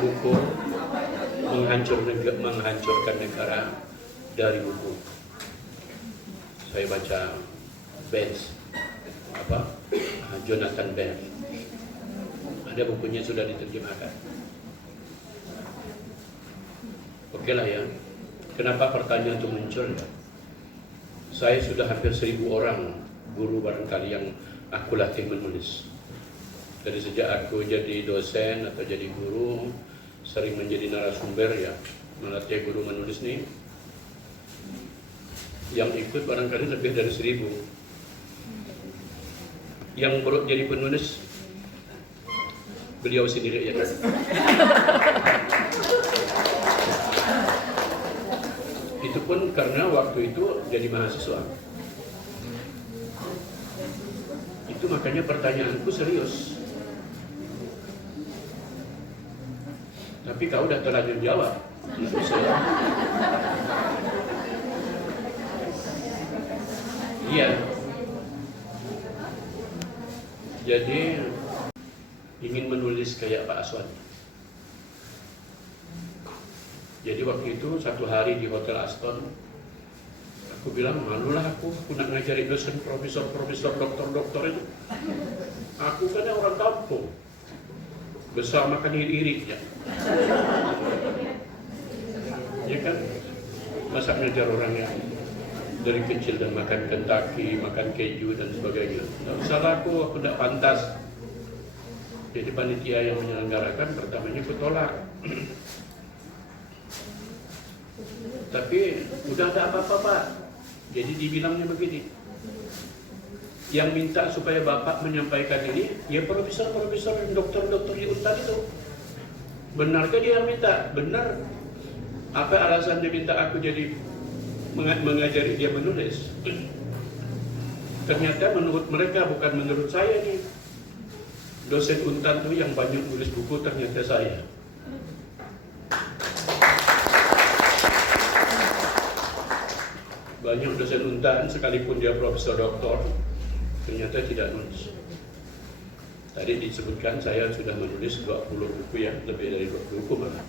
buku menghancurkan negara dari buku. Saya baca Benz, Jonathan Benz. Ada bukunya sudah diterjemahkan. Oke lah ya. Kenapa pertanyaan itu muncul? Saya sudah hampir 1.000 orang guru barangkali yang aku latih menulis. Dari sejak aku jadi dosen atau jadi guru, sering menjadi narasumber ya, melatih guru menulis nih. Yang ikut barangkali lebih dari 1.000. Yang baru jadi penulis beliau sendiri ya kan? Itu pun karena waktu itu jadi mahasiswa. Itu makanya pertanyaanku serius. Tapi kau udah terlanjur jawab. Iya. Jadi ingin menulis kayak Pak Aswan. Jadi waktu itu satu hari di Hotel Aston, aku bilang, malulah aku nak ngajarin dosen profesor, doktor itu. Aku kan orang kampung, besar makan iri-iri ya. Ya kan, masa ngajar orang yang dari kecil dan makan Kentucky, makan keju dan sebagainya. Tidak usah aku tidak pantas. Jadi panitia yang menyelenggarakan pertamanya aku tolak. Tapi udah ada apa-apa Pak. Jadi dibilangnya begini, yang minta supaya Bapak menyampaikan ini, ya profesor, dokter di Unpad itu. Benarkah dia yang minta? Benar. Apa alasan dia minta aku jadi mengajari dia menulis? Ternyata menurut mereka, bukan menurut saya nih. Dosen Untan tuh yang banyak nulis buku ternyata saya. Banyak dosen Untan sekalipun dia profesor doktor ternyata tidak nulis. Tadi disebutkan saya sudah menulis 20 buku ya, lebih dari 20 buku malah.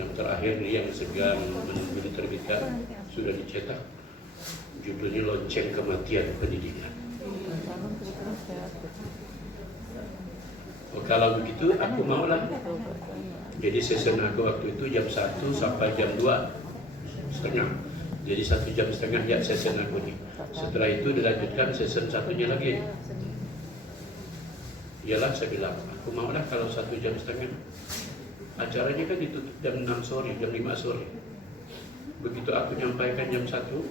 Yang terakhir nih yang sedang menunggu diterbitkan sudah dicetak. Judulnya Lonceng Kematian Pendidikan. Oh, kalau begitu aku maulah. Jadi sesi aku waktu itu jam 1 sampai jam 2:30. Jadi 1 jam setengah ya sesi aku nih. Setelah itu dilanjutkan sesi satunya lagi. Iyalah saya bilang, aku maulah kalau 1 jam setengah. Acaranya kan ditutup jam 6 sore, jam 5 sore. Begitu aku nyampaikan jam 1,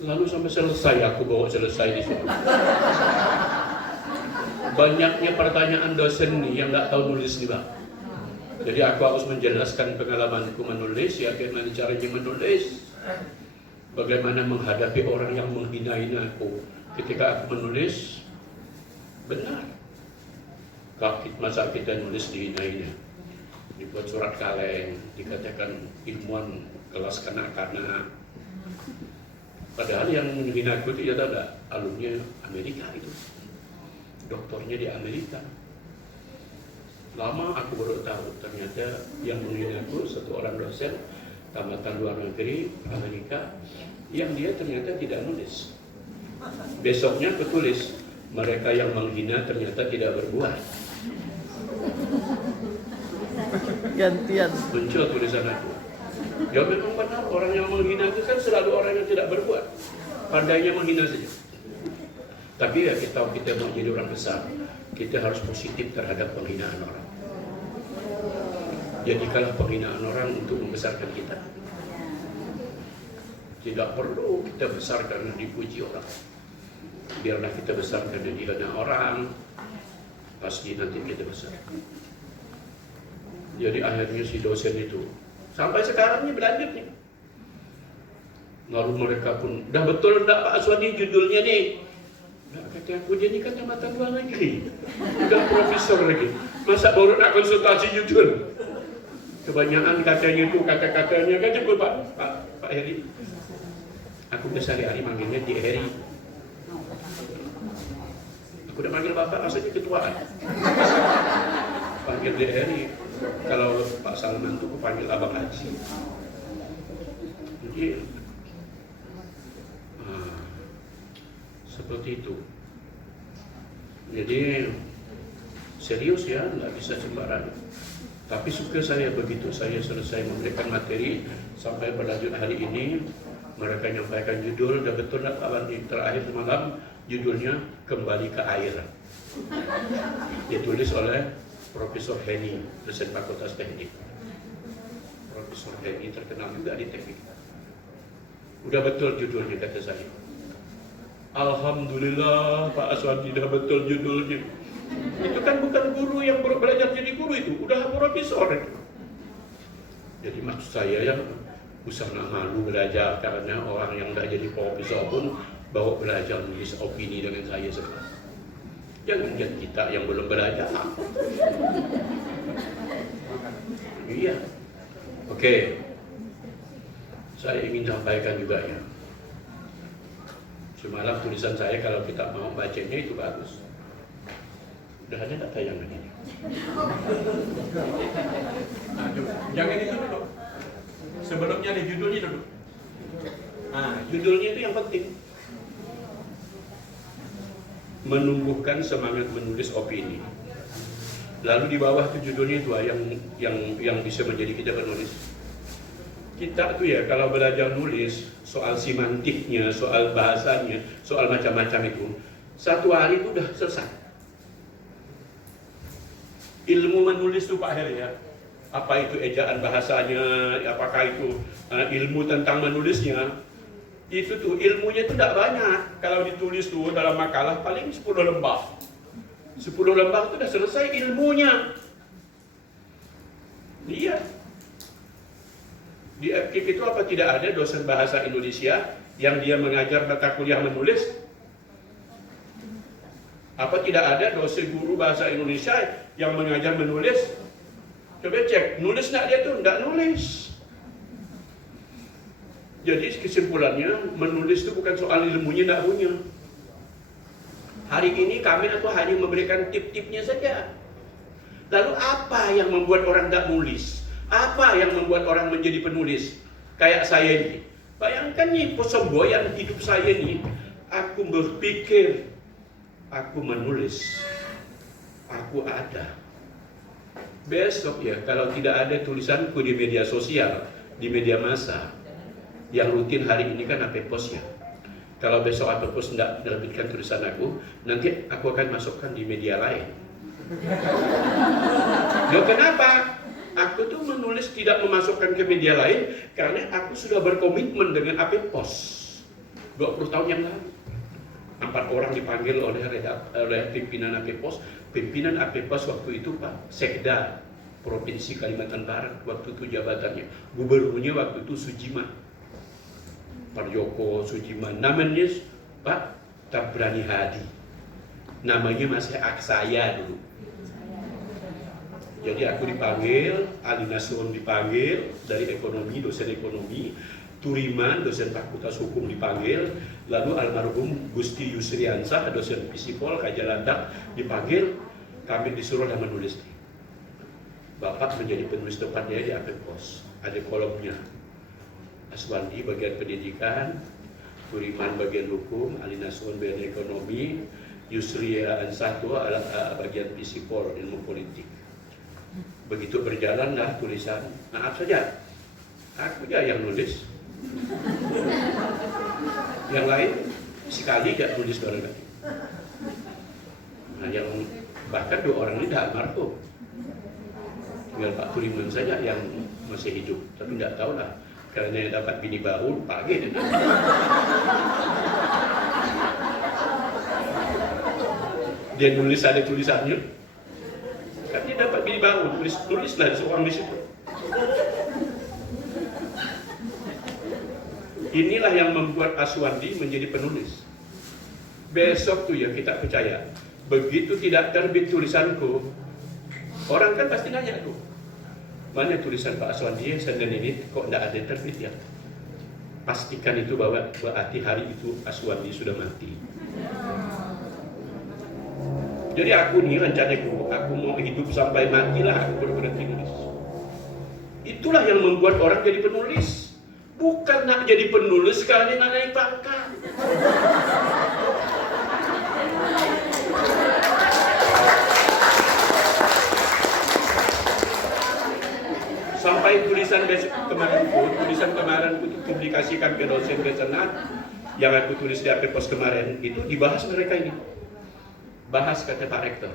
lalu sampai selesai aku bawa selesai di sini. Banyaknya pertanyaan dosen nih yang nggak tahu nulis nih Bang. Jadi aku harus menjelaskan pengalamanku menulis, ya bagaimana caranya menulis, bagaimana menghadapi orang yang menghina aku ketika aku menulis. Benar. Masa kita nulis dihina-hina, dibuat surat kaleng, dikatakan ilmuwan kelas kanak-kanak. Padahal yang menghina aku itu ya ada alumni Amerika itu, doktornya di Amerika. Lama aku baru tahu ternyata yang menghina aku satu orang dosen tamatan luar negeri Amerika, yang dia ternyata tidak nulis. Besoknya aku tulis, mereka yang menghina ternyata tidak berbuat. Gantian. Muncul tulisan aku. Ya memang benar, orang yang menghina itu kan selalu orang yang tidak berbuat. Pandainya menghina saja. Tapi ya kita mau jadi orang besar, kita harus positif terhadap penghinaan orang. Jadikanlah penghinaan orang untuk membesarkan kita. Tidak perlu kita besar karena dipuji orang. Biarlah kita besar karena dihina orang, pasti nanti kita besar. Jadi akhirnya si dosen itu sampai sekarang ini berlanjut nih. Lalu mereka pun, dah betul enggak Pak Aswadi judulnya nih? Enggak, kata aku, dia ini kan tamatan luar negeri, udah profesor lagi, masa baru nak konsultasi judul? Kebanyakan katanya itu, kata-katanya kan cukup Pak Heri. Aku udah sehari-hari manggilnya Di Heri. Aku udah manggil Bapak, rasanya ketuaan. panggil DRI. Kalau Pak Salman tuh panggil Abang Haji. Jadi seperti itu. Jadi serius ya, nggak bisa sembarangan. Tapi suka saya begitu saya selesai memberikan materi sampai berlanjut hari ini, mereka menyampaikan judul, dan betul lah kawan terakhir semalam judulnya Kembali ke Air. Ditulis oleh Profesor Heni, dosen Fakultas Teknik. Profesor Heni terkenal juga di teknik. Udah betul judulnya kata saya. Alhamdulillah Pak Aswandi dah betul judulnya. Itu kan bukan guru yang belajar jadi guru itu, udah profesor itu. Jadi maksud saya yang usah nak malu belajar karena orang yang dah jadi profesor pun bawa belajar nulis opini dengan saya sekarang. Jangan lihat kita yang belum belajar. Iya. Oke. Saya ingin sampaikan juga ya. Semalam tulisan saya kalau kita mau bacanya itu bagus. Udah ada tak tayangan ini? Nah, jangan itu dulu. Sebelumnya ada judulnya dulu. Nah, judulnya itu yang penting. Menumbuhkan semangat menulis opini. Lalu di bawah itu judulnya itu yang bisa menjadi kita penulis. Kita tuh ya kalau belajar nulis soal semantiknya, soal bahasanya, soal macam-macam itu, satu hari itu udah selesai. Ilmu menulis itu Pak Heri ya, apa itu ejaan bahasanya, apakah itu ilmu tentang menulisnya, itu tuh ilmunya itu tidak banyak. Kalau ditulis tuh dalam makalah paling 10 lembar. 10 lembar itu sudah selesai ilmunya. Iya. Di FKIP itu apa tidak ada dosen bahasa Indonesia yang dia mengajar mata kuliah menulis? Apa tidak ada dosen guru bahasa Indonesia yang mengajar menulis? Coba cek, nulis nggak dia tuh? Nggak nulis. Jadi kesimpulannya, menulis itu bukan soal ilmunya, nggak punya. Hari ini kami atau hari memberikan tip-tipnya saja. Lalu apa yang membuat orang nggak nulis? Apa yang membuat orang menjadi penulis? Kayak saya ini. Bayangkan nih, semboyan hidup saya nih. Aku berpikir, aku menulis, aku ada. Besok ya, kalau tidak ada tulisanku di media sosial, di media massa, yang rutin hari ini kan AP Pos ya. Kalau besok AP Pos tidak menerbitkan tulisan aku, nanti aku akan masukkan di media lain. Loh kenapa? Aku tuh menulis tidak memasukkan ke media lain karena aku sudah berkomitmen dengan AP Pos 20 tahun yang lalu. 4 orang dipanggil oleh pimpinan AP Pos. Pimpinan AP Pos waktu itu Pak Sekda Provinsi Kalimantan Barat waktu itu jabatannya. Gubernurnya waktu itu Sujiman, Pak Joko Sujiman. Namanya Pak Tabrani Hadi. Namanya masih Aksaya dulu. Jadi aku dipanggil, Ali Nasrun dipanggil dari ekonomi, dosen ekonomi, Turiman, dosen Fakultas Hukum dipanggil, lalu almarhum Gusti Yusriansah, dosen Fisipol, Kajalandak dipanggil, kami disuruh dan menulis. Bapak menjadi penulis tempatnya di AP Pos, ada kolomnya. Aswandi bagian pendidikan, Turiman bagian hukum, Ali Nasrun bagian ekonomi, Yusriansah bagian Fisipol, ilmu politik. Begitu berjalanlah tulisan, maaf saja, aku aja yang nulis. Yang lain sekali tidak tulis barangkali. Nah, yang bahkan 2 orang ini dah almarhum. Tinggal Pak Turiman saja yang masih hidup, tapi tidak tahu lah karena dapat bini baru pagi. Dia nulis ada tulisannya. Kan dia dapat bini baru, tulislah seorang di situ. Inilah yang membuat Aswandi menjadi penulis. Besok tuh ya kita percaya, begitu tidak terbit tulisanku, orang kan pasti nanya tuh, mana tulisan Pak Aswandi Senin ini kok tidak ada terbit ya? Pastikan itu bahwa berarti hari itu Aswandi sudah mati. Jadi aku nih rencanaku, aku mau hidup sampai mati lah, aku baru berhenti nulis. Itulah yang membuat orang jadi penulis. Bukan nak jadi penulis sekali nak naik pangkat. Sampai tulisan kemarin itu publikasikan ke dosen ke senat, yang aku tulis di AP Pos kemarin, itu dibahas mereka ini. Bahas kata Pak Rektor.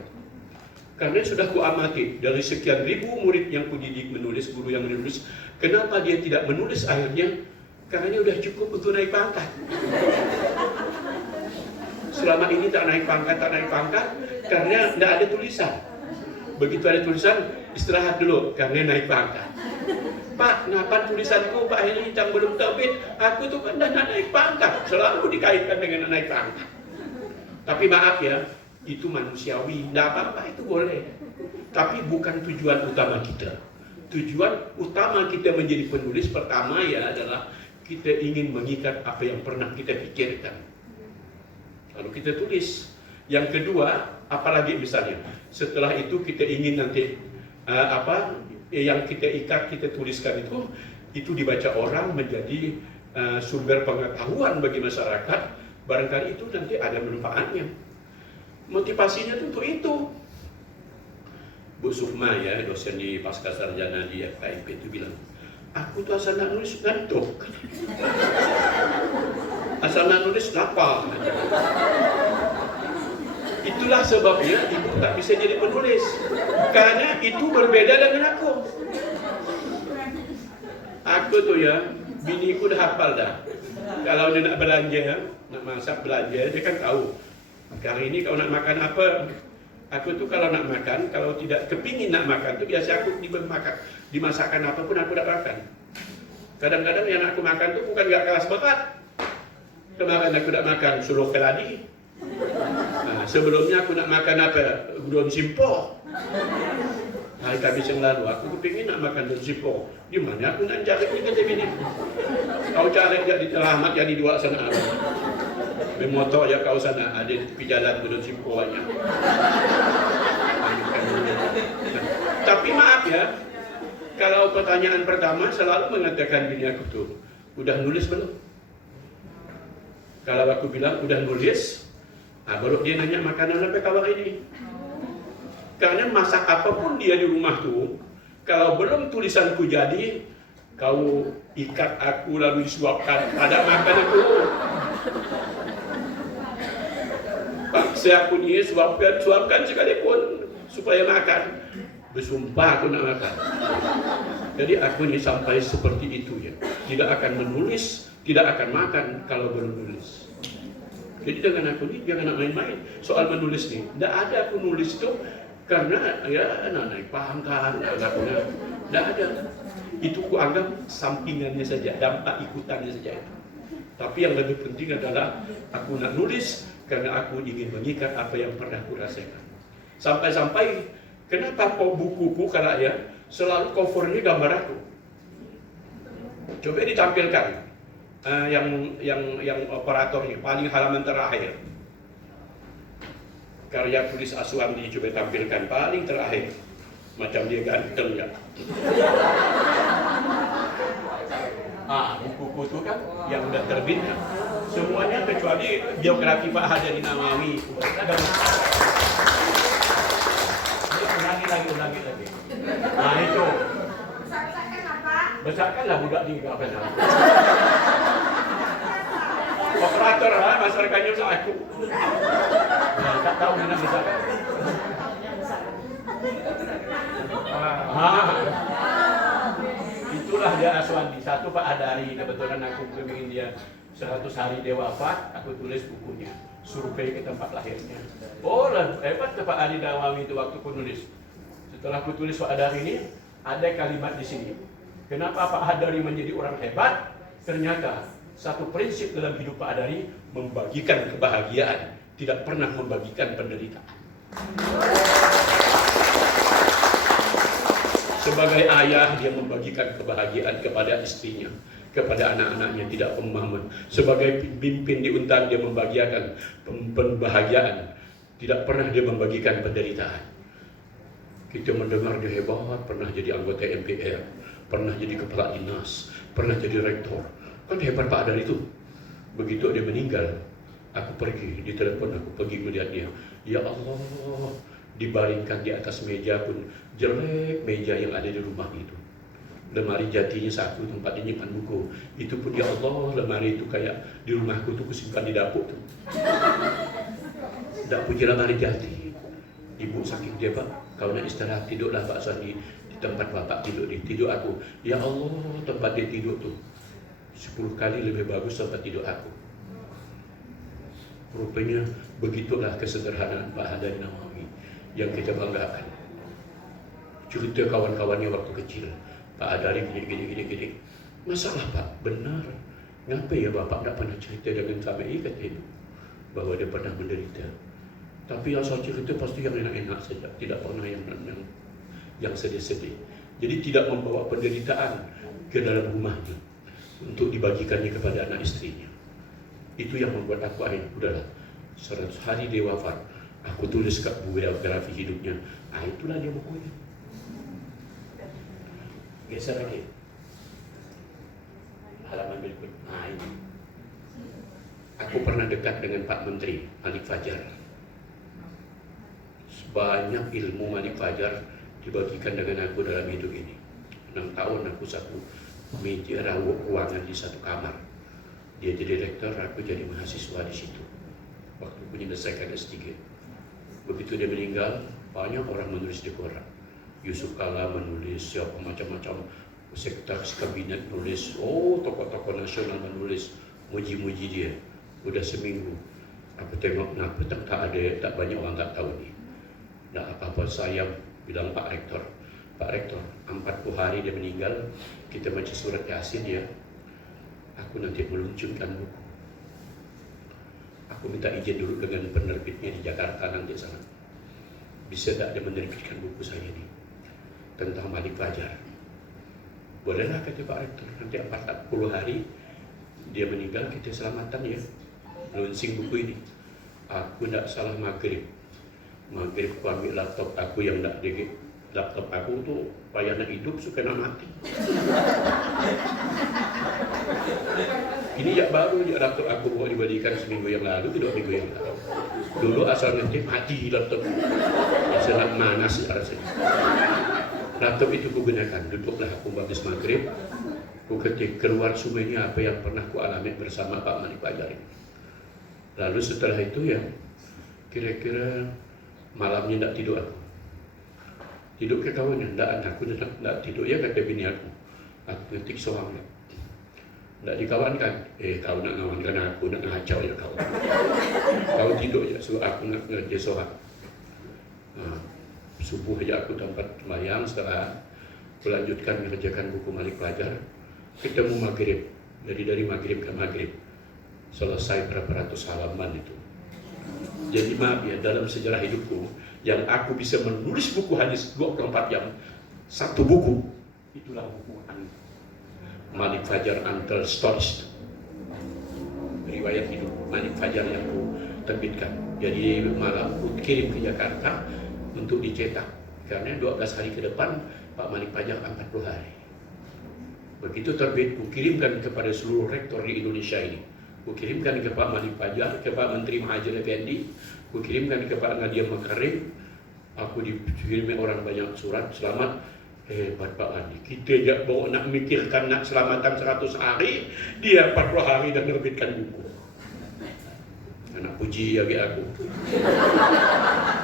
Karena sudah kuamati dari sekian ribu murid yang kudidik menulis, guru yang menulis, kenapa dia tidak menulis akhirnya? Karena udah cukup untuk naik pangkat. Selama ini tak naik pangkat, karena tidak ada tulisan. Begitu ada tulisan, istirahat dulu karena naik pangkat. Pak, kenapa tulisanku Pak ini yang belum terbit? Aku tuh kan dah naik pangkat, selalu dikaitkan dengan naik pangkat. Tapi maaf ya, itu manusiawi, tidak apa-apa, itu boleh. Tapi bukan tujuan utama kita. Tujuan utama kita menjadi penulis pertama ya adalah kita ingin mengikat apa yang pernah kita pikirkan. Lalu kita tulis. Yang kedua, apalagi misalnya, setelah itu kita ingin nanti yang kita ikat, kita tuliskan itu dibaca orang menjadi sumber pengetahuan bagi masyarakat. Barangkali itu nanti ada manfaatnya. Motivasinya untuk itu. Bu Sukma ya, dosen di Pasca Sarjana di FKIP itu bilang, aku tuh asal nak nulis ngantuk. Asal nak nulis lapar. Itulah sebabnya ibu tak bisa jadi penulis. Karena itu berbeda dengan aku. Aku tuh ya, biniku udah hafal dah. Kalau dia nak belanja, nak masak belanja, dia kan tahu. Kali ini kau nak makan apa? Aku tuh kalau nak makan, kalau tidak kepingin nak makan tuh biasa aku dimasakkan apapun aku tak makan. Kadang-kadang yang aku makan tuh bukan gak kelas berat. Kemarin aku tak makan suruh keladi. Nah, sebelumnya aku nak makan apa? Daun simpor. Hari Kamis yang lalu aku kepingin nak makan daun simpor. Di mana aku nak cari ni kata bini? Kau cari jadi terahmat jadi dua sana. Bermotor ya kau sana, ada di tepi jalan daun simpornya. Tapi maaf ya, kalau pertanyaan pertama selalu mengatakan bini aku tuh, udah nulis belum? Kalau aku bilang udah nulis, baru dia nanya makanan apa kau hari ini? Karena masak apapun dia di rumah tuh, kalau belum tulisanku jadi, kau ikat aku lalu disuapkan, ada makan aku. Paksa aku ni suapkan sekalipun supaya makan. Bersumpah aku nak makan. Jadi aku ni sampai seperti itu ya. Tidak akan menulis, tidak akan makan kalau belum nulis. Jadi dengan aku ni jangan nak main-main soal menulis ni. Tidak ada aku nulis tu karena ya nak naik pangkat, anaknya. Tidak ada. Itu aku anggap sampingannya saja, dampak ikutannya saja itu. Tapi yang lebih penting adalah aku nak nulis karena aku ingin mengikat apa yang pernah aku rasakan. Sampai-sampai kenapa bukuku karena ya selalu covernya gambar aku. Coba ditampilkan yang operatornya paling halaman terakhir. Karya tulis Aswandi coba tampilkan paling terakhir. Macam dia ganteng ya. Buku-buku itu kan yang udah terbit ya. Semuanya kecuali biografi Pak Hadari Nawawi. Ulangi lagi. Nah itu. Besarkanlah budak di apa nama. Operator lah, masyarakatnya usah aku. Nah, tak tahu mana besarkan. Itulah dia Aswandi. Satu Pak Hadari, kebetulan aku kepingin dia 100 hari dia wafat, aku tulis bukunya, survei ke tempat lahirnya. Oh, hebat Pak Hadari Nawawi itu waktu aku nulis. Setelah aku tulis Pak Hadari ini, ada kalimat di sini. Kenapa Pak Hadari menjadi orang hebat? Ternyata satu prinsip dalam hidup Pak Hadari membagikan kebahagiaan, tidak pernah membagikan penderitaan. Sebagai ayah, dia membagikan kebahagiaan kepada istrinya, kepada anak-anaknya, tidak pemahaman. Sebagai pemimpin di Untan, dia membagikan pembahagiaan Tidak pernah dia membagikan penderitaan. Kita mendengar dia hebat, pernah jadi anggota MPR, pernah jadi kepala dinas, pernah jadi rektor. Kan hebat Pak Adar itu. Begitu dia meninggal, aku pergi, di telepon aku pergi melihat dia. Ya Allah, dibaringkan di atas meja pun jelek meja yang ada di rumah itu. Lemari jatinya satu, tempat dia nyimpan buku. Itu pun ya Allah, lemari itu kayak di rumahku tuh kusimpan di dapur tuh. Tak puji lemari jati. Ibu sakit dia Pak, kau nak istirahat, tidurlah Pak Sandi di tempat Bapak tidur di tidur aku. Ya Allah, tempat dia tidur tuh 10 kali lebih bagus tempat tidur aku. Rupanya begitulah kesederhanaan Pak Hadari Nawawi yang kita banggakan. Cerita kawan-kawannya waktu kecil, Pak Hadari gini. Masalah Pak, benar. Ngapa ya Bapak tidak pernah cerita dengan kami kata itu bahwa dia pernah menderita. Tapi yang saya cerita pasti yang enak-enak saja, tidak pernah yang sedih-sedih. Jadi tidak membawa penderitaan ke dalam rumahnya untuk dibagikannya kepada anak istrinya. Itu yang membuat aku akhirnya udahlah 100 hari dia wafat, aku tulis kat buku biografi hidupnya. Itulah dia bukunya. Geser lagi halaman berikut. Ini aku pernah dekat dengan Pak Menteri Malik Fajar. Banyak ilmu Malik Fajar dibagikan dengan aku dalam hidup ini. 6 tahun aku satu meja ruangan di satu kamar. Dia jadi rektor, aku jadi mahasiswa di situ. Waktu menyelesaikan S3. Begitu dia meninggal, banyak orang menulis di koran. Yusuf Kala menulis, siapa macam-macam sekretaris kabinet nulis, tokoh-tokoh nasional menulis, muji-muji dia. Udah seminggu, aku tengok, kenapa tak banyak orang tak tahu ni. Nah apa-apa saya bilang Pak Rektor, 40 hari dia meninggal, kita baca surat Yasin dia. Aku nanti meluncurkan buku. Aku minta izin dulu dengan penerbitnya di Jakarta nanti sana. Bisa tak dia menerbitkan buku saya ini tentang Malik Fajar? Bolehlah kata Pak Rektor, nanti 40 hari dia meninggal kita selamatan ya, launching buku ini. Aku tidak salah maghrib aku ambil laptop aku yang tidak digigit. Laptop aku tuh payah nak hidup, suka nak mati. Ini yang baru ya, laptop aku bawa dibalikan seminggu yang lalu, 2 minggu yang lalu. Dulu asal ngetik mati laptop. Asal manas rasanya. Laptop itu ku gunakan, duduklah aku habis maghrib, ku ketik keluar sumbernya apa yang pernah ku alami bersama Pak Malik Fajar. Lalu setelah itu ya, kira-kira malamnya tidak tidur aku. Tidur ke kawannya, aku tidak tidur ya kata bini aku. Aku ketik soang ya. Tidak dikawankan, kau nak ngawankan aku, nak ngacau ya kau. Kau tidur ya, suruh aku nak ngerja soang. Subuh aja aku tempat sembahyang, setelah melanjutkan mengerjakan buku Malik Fajar, ketemu maghrib, dari maghrib ke maghrib, selesai berapa ratus halaman itu. Jadi maaf ya, dalam sejarah hidupku, yang aku bisa menulis buku hadis 24 jam, satu buku, itulah buku Malik Fajar Untold Stories, riwayat hidup Malik Fajar yang aku terbitkan. Jadi malam aku kirim ke Jakarta untuk dicetak, karena 12 hari ke depan Pak Malik Fajar 40 hari. Begitu terbit, ku kirimkan kepada seluruh rektor di Indonesia ini. Ku kirimkan ke Pak Malik Fajar, ke Pak Menteri Mahathir Effendi, ku kirimkan ke Pak Nadiem Makarim. Aku dikirimi orang banyak surat, selamat. Hebat Pak Andi, kita jak bawa nak mikirkan nak selamatan 100 hari, dia 40 hari dan menerbitkan buku. Anak puji bagi aku.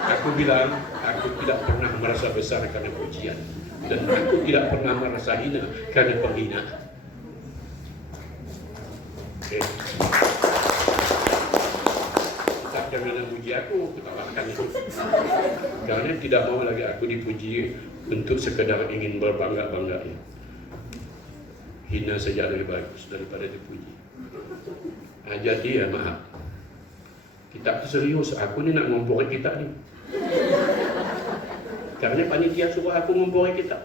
Aku bilang, aku tidak pernah merasa besar karena pujian, dan aku tidak pernah merasa hina karena penghinaan. Tak jangan puji aku tawarkan itu. Karena tidak mau lagi aku dipuji untuk sekedar ingin berbangga-bangga. Hina saja lebih bagus daripada dipuji. Jadi ya maaf, kita itu serius. Aku ni nak ngompori kita ni. Karena panitia suruh aku ngompori kita.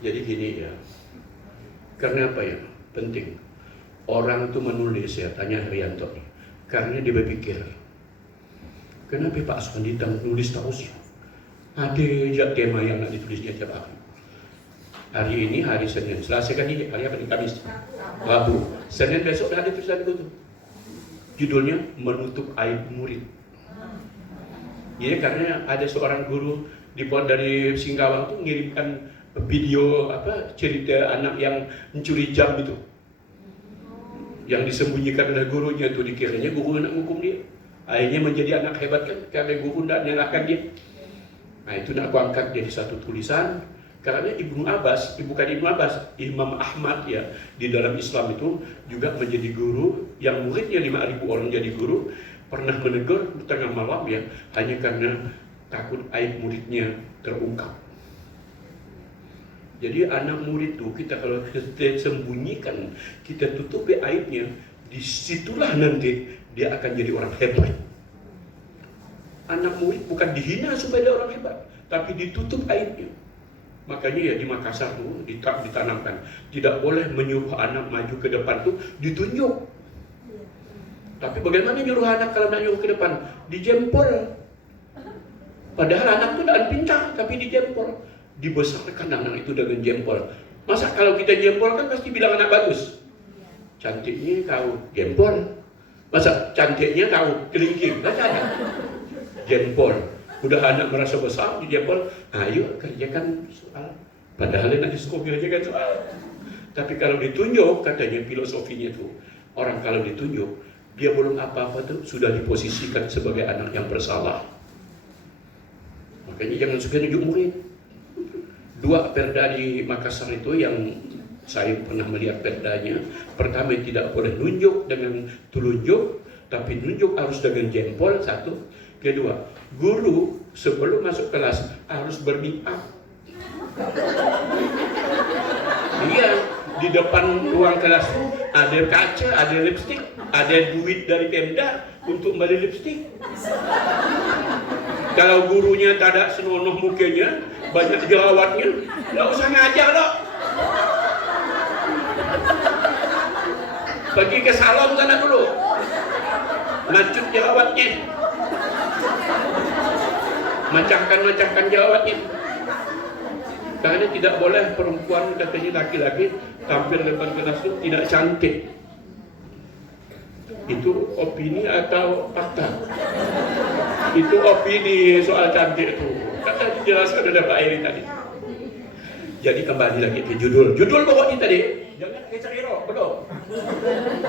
Jadi gini ya. Karena apa ya? Penting. Orang itu menulis ya, tanya Haryanto nih. Karena dia berpikir, kenapa Pak Suandita nulis terus ya? Ada aja tema yang nak ditulisnya tiap hari. Hari ini hari Senin, Selasa kan ini hari apa nih? Kamis, Rabu, Senin besok ada tulisan itu. Judulnya menutup aib murid. Ya karena ada seorang guru dari Singkawang tuh mengirimkan video cerita anak yang mencuri jam itu, yang disembunyikan oleh gurunya itu, dikiranya guru nak hukum dia. Akhirnya menjadi anak hebat kan karena guru tidak menyalahkan dia. Nah itu nak aku angkat jadi satu tulisan. Karena Ibnu Abbas, bukan Ibnu Abbas, Imam Ahmad ya di dalam Islam itu juga menjadi guru yang muridnya 5.000 orang jadi guru, pernah menegur tengah malam ya hanya karena takut aib muridnya terungkap. Jadi anak murid itu kita kalau kita sembunyikan, kita tutupi aibnya, disitulah nanti dia akan jadi orang hebat. Anak murid bukan dihina supaya dia orang hebat, tapi ditutup aibnya. Makanya ya di Makassar tuh ditanamkan tidak boleh menyuruh anak maju ke depan tuh ditunjuk. Tapi bagaimana nyuruh anak kalau nak nyuruh ke depan? Dijempol. Padahal anak tuh tidak pintar tapi dijempol. Dibesarkan anak itu dengan jempol. Masa kalau kita jempol kan pasti bilang anak bagus. Cantiknya kau jempol. Masa cantiknya kau kelingking? Tidak ada. Jempol. Udah anak merasa besar, dijempol, ayo kerjakan soal. Padahal nanti suka kerjakan soal. Tapi kalau ditunjuk, katanya filosofinya tuh, orang kalau ditunjuk, dia belum apa-apa tuh sudah diposisikan sebagai anak yang bersalah. Makanya jangan suka nunjuk murid. 2 perda di Makassar itu yang saya pernah melihat perdanya. Pertama tidak boleh nunjuk dengan telunjuk, tapi nunjuk harus dengan jempol, 1. Kedua, guru sebelum masuk kelas harus bermikap. Iya, di depan ruang kelas ada kaca, ada lipstik, ada duit dari Pemda untuk beli lipstik. Kalau gurunya tak ada senonoh mukanya, banyak jerawatnya, nggak usah ngajar loh. Pergi ke salon sana dulu, macut jerawatnya. Macamkan jerawatnya. Karena tidak boleh perempuan katanya laki-laki tampil depan kelas itu tidak cantik. Itu opini atau fakta? Itu opini soal cantik itu. Kata dijelaskan oleh Pak Eri tadi. Jadi kembali lagi ke judul pokoknya tadi. Jangan kecero, belum.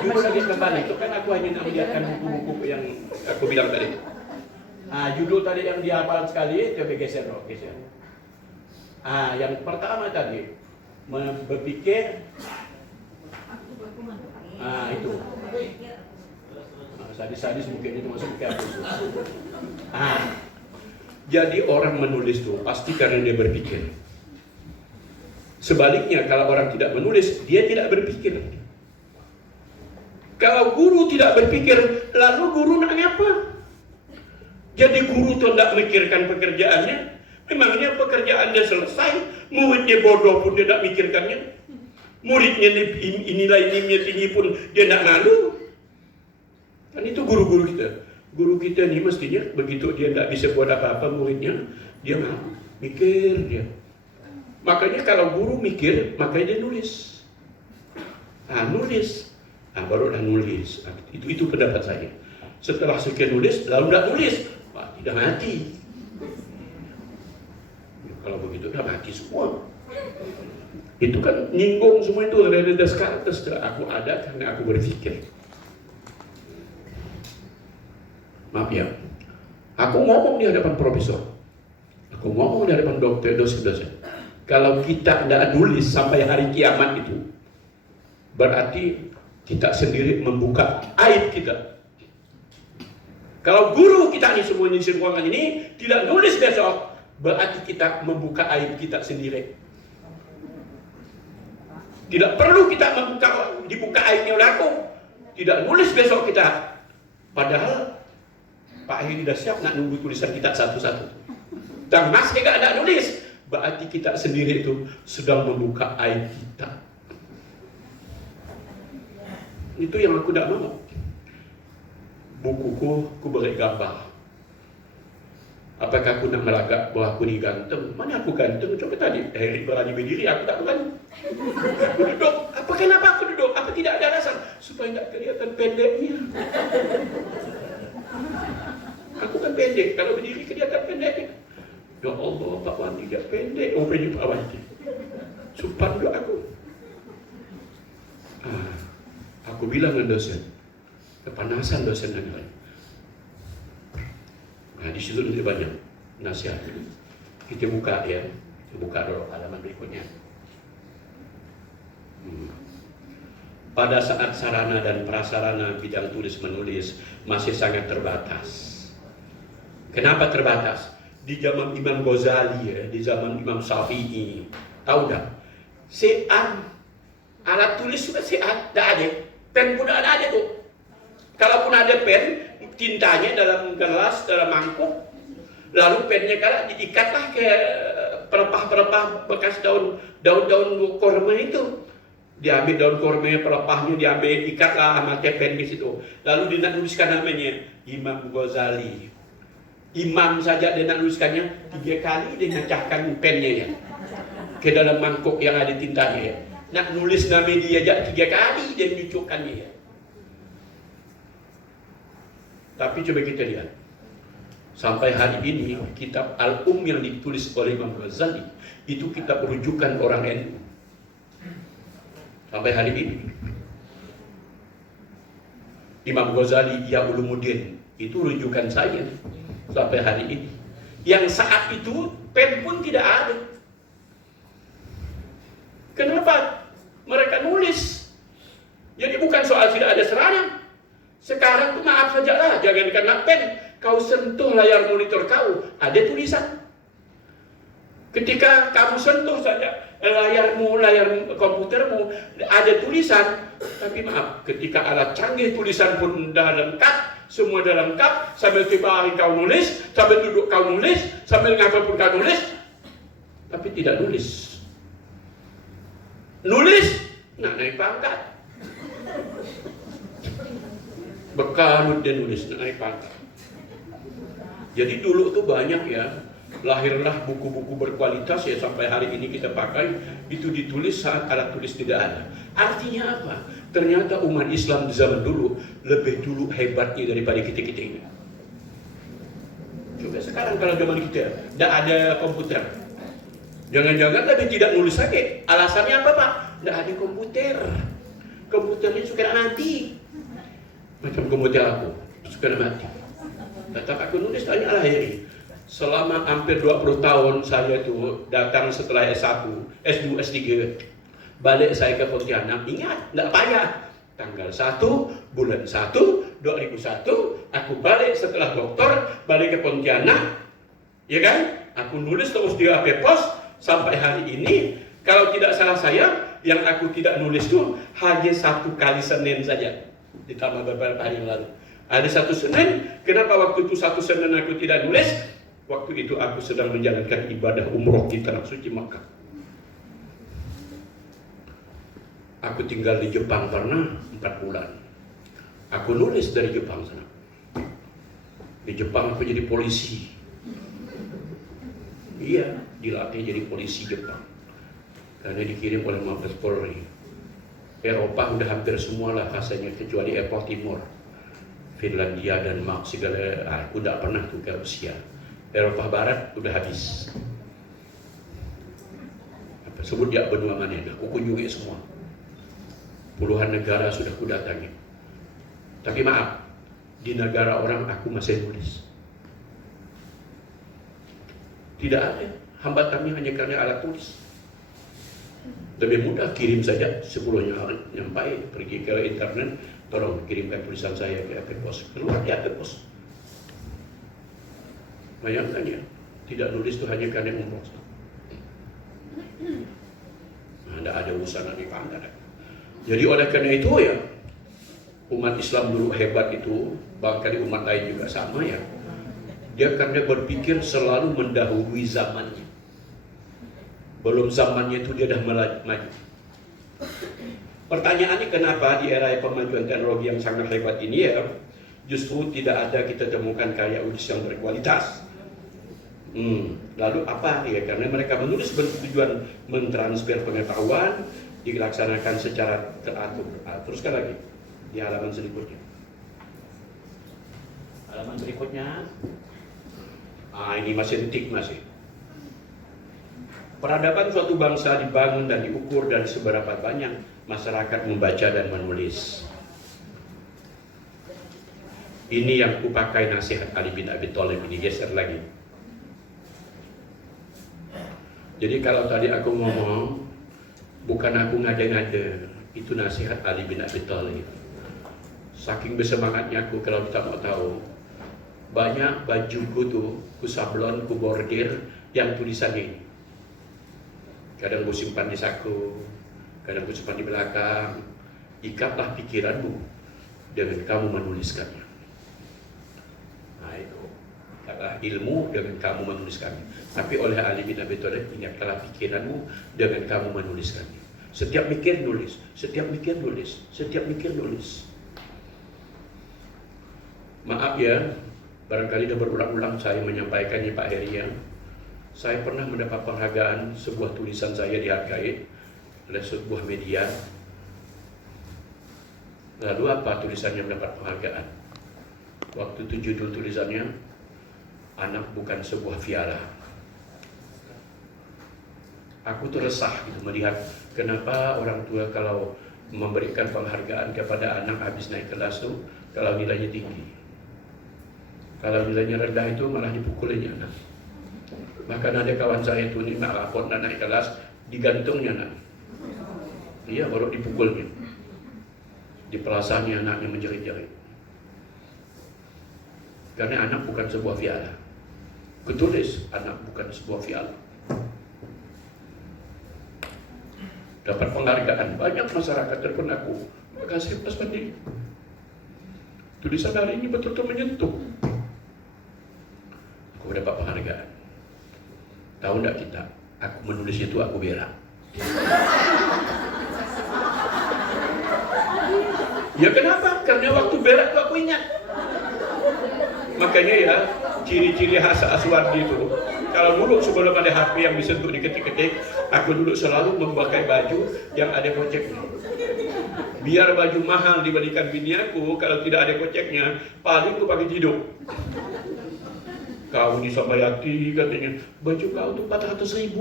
Judul lagi kembali. Itu kan aku hanya melihatkan buku-buku yang aku bilang tadi. Nah, judul tadi yang dihafal sekali, coba geser. Yang pertama tadi berpikir, itu. Sadis-sadis mungkin itu masuk ke aku. Jadi orang menulis tuh pasti karena dia berpikir. Sebaliknya kalau orang tidak menulis, dia tidak berpikir. Kalau guru tidak berpikir, lalu guru nak ngapa? Jadi guru itu tidak mikirkan pekerjaannya. Memangnya pekerjaannya selesai, muridnya bodoh pun dia tidak mikirkannya. Muridnya nilai-nilainya tinggi pun dia tidak ngalu. Kan itu guru-guru kita. Guru kita nih mestinya begitu dia tidak bisa buat apa-apa muridnya, dia mikir dia. Makanya kalau guru mikir, makanya dia nulis. Nulis. Baru nulis. Itu pendapat saya. Setelah sekian nulis, lalu tidak nulis. Tidak mati. Kalau begitu udah mati semua. Itu kan nyinggung semua itu René Descartes. Aku ada karena aku berpikir. Maaf ya, aku ngomong di hadapan profesor, aku ngomong di hadapan dokter, dosen. Kalau kita tidak nulis sampai hari kiamat itu, berarti kita sendiri membuka aib kita. Kalau guru kita nih semua di ruangan ini tidak nulis besok, berarti kita membuka aib kita sendiri. Tidak perlu kita dibuka aibnya oleh aku. Tidak nulis besok kita. Padahal Pak Heri sudah siap nak nunggu tulisan kita satu-satu. Dan masih tidak ada nulis, berarti kita sendiri itu sedang membuka aib kita. Itu yang aku tidak mau. Bukuku ku beri gambar. Apakah aku nak melagak bahwa aku ni ganteng? Mana aku ganteng? Coba tadi Harry berani berdiri, aku tak berani. Aku duduk. Apa kenapa aku duduk? Apa tidak ada alasan? Supaya tak kelihatan pendeknya. Aku kan pendek, kalau berdiri kelihatan pendeknya. Ya Allah, Pak Wan tidak pendek. Oh, pendek Pak Wan. Sumpah juga aku. Aku bilang dengan dosen, kepanasan dosen yang lain. Nah, di situ lebih banyak nasihat. Kita buka ya, kita buka dulu halaman berikutnya. Pada saat sarana dan prasarana bidang tulis menulis masih sangat terbatas. Kenapa terbatas? Di zaman Imam Ghazali ya, di zaman Imam Syafi'i, tahu tak? Seat, alat tulis juga seat, tak ada. Pen pun tak ada tuh. Kalaupun ada pen, tintanya dalam gelas, dalam mangkuk, lalu pennya kalau diikatlah ke pelepah-pelepah bekas daun-daun korma itu. Diambil daun korma, pelepahnya diambil, ikatlah sama pen di situ. Lalu dia nak tuliskan namanya Imam Ghazali. Imam saja dia nak tuliskannya 3 kali dia ngacahkan pennya ya ke dalam mangkuk yang ada tintanya ya. Nak nulis nama dia aja 3 kali dia nyucukkannya ya. Tapi coba kita lihat, sampai hari ini kitab Al-Yang ditulis oleh Imam Ghazali itu kitab rujukan orang NU. Sampai hari ini Imam Ghazali Ya Ulumuddin itu rujukan saya sampai hari ini. Yang saat itu pen pun tidak ada. Kenapa? Mereka nulis. Jadi bukan soal tidak ada serangan. Sekarang tuh maaf saja lah, jangan karena pen, kau sentuh layar monitor kau, ada tulisan. Ketika kamu sentuh saja layarmu, layar komputermu, ada tulisan. Tapi maaf, ketika alat canggih tulisan pun dah lengkap, semua dah lengkap, sambil tiba hari kau nulis, sambil duduk kau nulis, sambil ngapa pun kau nulis, tapi tidak nulis. Nulis, nak naik pangkat. Bekalut dia nulis, nak naik pangkat. Jadi dulu tuh banyak ya, lahirlah buku-buku berkualitas ya sampai hari ini kita pakai, itu ditulis saat alat tulis tidak ada. Artinya apa? Ternyata umat Islam di zaman dulu lebih dulu hebatnya daripada kita-kita ini. Coba sekarang kalau zaman kita tidak ada komputer, jangan-jangan lebih tidak nulis lagi. Alasannya apa Pak? Tidak ada komputer. Komputernya suka mati. Macam komputer aku, suka mati. Tetap aku nulis tanya lah ini. Selama hampir 20 tahun saya tuh datang setelah S1, S2, S3, balik saya ke Pontianak, ingat, tidak payah. Tanggal 1, bulan 1, 2001, aku balik setelah doktor, balik ke Pontianak, ya kan? Aku nulis terus di HP Pos, sampai hari ini, kalau tidak salah saya, yang aku tidak nulis tuh hanya 1 kali Senin saja, ditambah beberapa hari yang lalu. Ada 1 Senin, kenapa waktu itu 1 Senin aku tidak nulis? Waktu itu aku sedang menjalankan ibadah umroh di Tanah Suci Makkah. Aku tinggal di Jepang pernah 4 bulan. Aku nulis dari Jepang sana. Di Jepang aku jadi polisi. Iya, dilatih jadi polisi Jepang. Karena dikirim oleh Mabes Polri. Eropa udah hampir semua lah rasanya kecuali Eropa Timur. Finlandia, Denmark, segala. Aku tidak pernah tuh ke Rusia. Eropa Barat udah habis. Apa sebut dia benua mana? Aku kunjungi semua. Puluhan negara sudah ku datangi. Tapi maaf, di negara orang aku masih nulis. Tidak ada. Hambatannya hanya karena alat tulis. Lebih mudah kirim saja sebelumnya nyampai pergi ke internet, tolong kirimkan tulisan saya ke HP Pos. Keluar di HP Pos. Bayangkan ya, tidak nulis itu hanya karena umroh. Nah, tidak ada urusan di pangkat. Jadi oleh karena itu ya, umat Islam dulu hebat itu, barangkali umat lain juga sama ya. Dia karena berpikir selalu mendahului zamannya. Belum zamannya itu dia dah maju. Pertanyaannya kenapa di era pemajuan teknologi yang sangat hebat ini ya, justru tidak ada kita temukan karya tulis yang berkualitas. Lalu apa ya? Karena mereka menulis bertujuan mentransfer pengetahuan, dilaksanakan secara teratur. Teruskan lagi di halaman berikutnya. Halaman berikutnya. Ini masih detik masih. Peradaban suatu bangsa dibangun dan diukur dari seberapa banyak masyarakat membaca dan menulis. Ini yang kupakai nasihat Ali bin Abi Thalib ini, geser lagi. Jadi kalau tadi aku ngomong, bukan aku ngada-ngada, itu nasihat Ali bin Abi Thalib. Saking bersemangatnya aku, kalau kita mau tahu, banyak bajuku tuh, ku sablon, ku bordir, yang tulisannya ini. Kadang ku simpan di saku, kadang ku simpan di belakang. Ikatlah pikiranmu dengan kamu menuliskannya. Nah itu, kata ilmu dengan kamu menuliskannya. Tapi oleh Ali bin Abi Thalib, ingatkanlah pikiranmu dengan kamu menuliskannya. Setiap mikir nulis, setiap mikir nulis, setiap mikir nulis. Maaf ya, barangkali sudah berulang-ulang saya menyampaikannya Pak Heri ya. Saya pernah mendapat penghargaan, sebuah tulisan saya dihargai oleh sebuah media. Lalu apa tulisannya mendapat penghargaan? Waktu itu judul tulisannya, Anak Bukan Sebuah Piala. Aku resah gitu melihat kenapa orang tua kalau memberikan penghargaan kepada anak habis naik kelas tuh kalau nilainya tinggi. Kalau nilainya rendah itu malah dipukulnya anak. Bahkan ada kawan saya itu nih lapor naik kelas digantungnya anak. Iya baru dipukulnya. Dipelasanya anaknya menjerit-jerit. Karena anak bukan sebuah piala. Kutulis anak bukan sebuah piala. Dapat penghargaan, banyak masyarakat telepon aku. Terima kasih Mas Pandi. Tulisan hari ini betul-betul menyentuh. Aku dapat penghargaan. Tahu enggak kita? Aku menulis itu aku berak. Ya kenapa? Karena waktu berak itu aku ingat. Makanya ya, ciri-ciri khas Aswardi itu, kalau dulu sebelum ada HP yang bisa untuk diketik-ketik, aku dulu selalu memakai baju yang ada koceknya. Biar baju mahal dibandingkan bini aku, kalau tidak ada koceknya, paling aku pakai tidur. Kau ini Sambayati katanya, baju kau tuh 400.000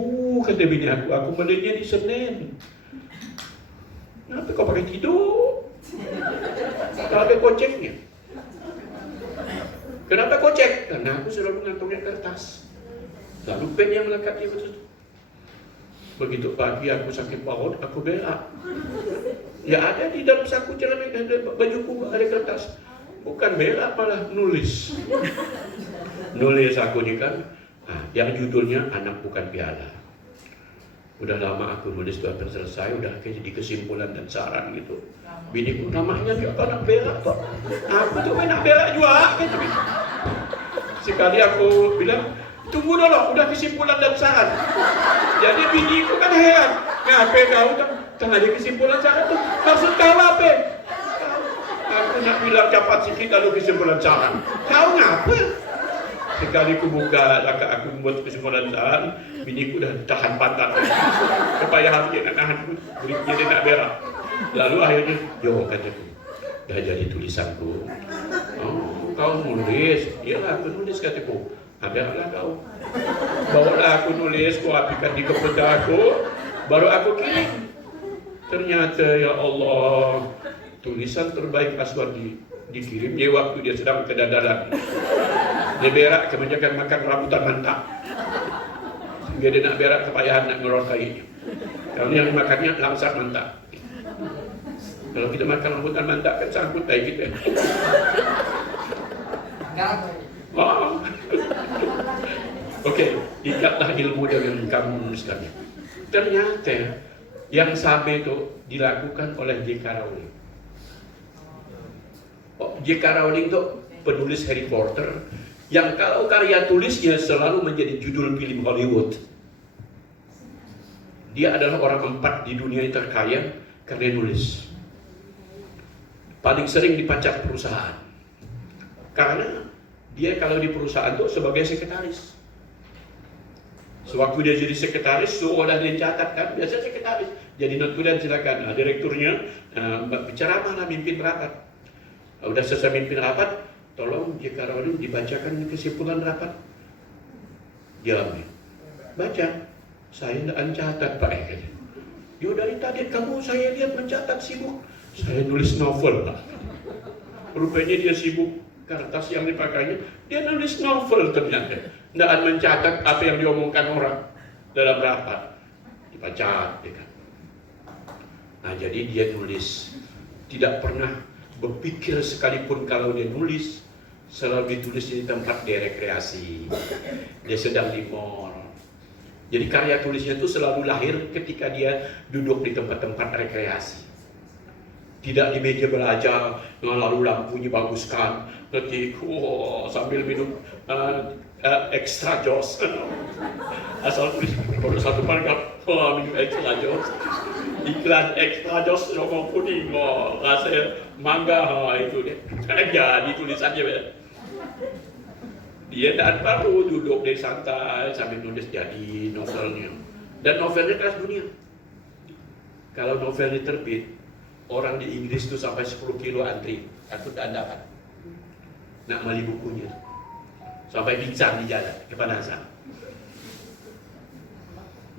kata bini aku belinya di Senen. Kenapa kau pakai tidur? Kalau ada koceknya. Kenapa kocek? Karena aku selalu ngantongnya kertas. Lalu pen yang melekat di betul. Begitu pagi aku sakit perut, aku berak. Ya ada di dalam saku celana ada bajuku ada kertas. Bukan berak malah nulis. Nulis aku ini kan, yang judulnya Anak Bukan Piala. Udah lama aku nulis itu hampir selesai, udah kayak jadi kesimpulan dan saran gitu. Biniku namanya dia anak berak kok. Aku tuh anak berak juga gitu. Sekali aku bilang, tunggu dulu, udah kesimpulan dan saran. Jadi biniku kan heran, ngapain kau tengah ada kesimpulan saran tuh? Maksud kau apa? Aku nak bilang cepat sikit lalu kesimpulan saran. Kau ngapa? Sekali aku buka, aku membuat kesimpulan saran, biniku udah tahan pantat. Kepayahan dia nak tahan, kulitnya dia nak berak. Lalu akhirnya, yo kataku, dah jadi tulisanku. Oh, kau nulis? Iyalah aku nulis kataku. Beraklah kau. Bawalah aku nulis, kau apikan di komputer aku, baru aku kirim. Ternyata ya Allah, tulisan terbaik Aswardi dikirimnya waktu dia sedang kedadalan. Dia berak kebanyakan makan rambutan mantap. Sehingga dia nak berak kepayahan nak ngerosainya. Kalau yang makannya langsat mantap. Kalau kita makan rambutan mantap kan sangkut tai kita. Oh. Oke, ikatlah ilmu dengan kamu menuliskannya. Ternyata yang sampai itu dilakukan oleh J.K. Rowling. J.K. Rowling itu penulis Harry Potter yang kalau karya tulisnya selalu menjadi judul film Hollywood. Dia adalah orang keempat di dunia yang terkaya karena nulis. Paling sering dipajak perusahaan. Karena dia kalau di perusahaan itu sebagai sekretaris. Sewaktu dia jadi sekretaris, suruhlah dia catat kan, biasa sekretaris. Jadi notulen silakan. Nah, direkturnya berceramah lah, mimpin rapat. Udah selesai mimpin rapat, tolong J.K. Rowling dibacakan kesimpulan rapat. Dia ambil, baca. Saya tidak mencatat Pak. Yo dari tadi kamu saya lihat mencatat sibuk. Saya nulis novel Pak. Rupanya dia sibuk kertas yang dipakainya, dia nulis novel ternyata. Tidak mencatat apa yang diomongkan orang dalam rapat. Dibaca, ya kan. Nah jadi dia nulis, tidak pernah berpikir sekalipun kalau dia nulis, selalu ditulis di tempat dia rekreasi. Dia sedang di mall. Jadi karya tulisnya itu selalu lahir ketika dia duduk di tempat-tempat rekreasi. Tidak di meja belajar, lalu lampunya baguskan, ngetik, sambil minum extra jos. Asal tulis pada satu paragraf, minum extra jos. Iklan extra jos rokok kuning, rasa mangga, itu dia. Jadi tulisannya ya. Dia dan baru duduk di santai sambil nulis jadi novelnya. Dan novelnya kelas dunia. Kalau novelnya terbit, orang di Inggris tuh sampai 10 kilo antri. Aku tak dapat. Nak beli bukunya. Sampai pingsan di jalan, kepanasan.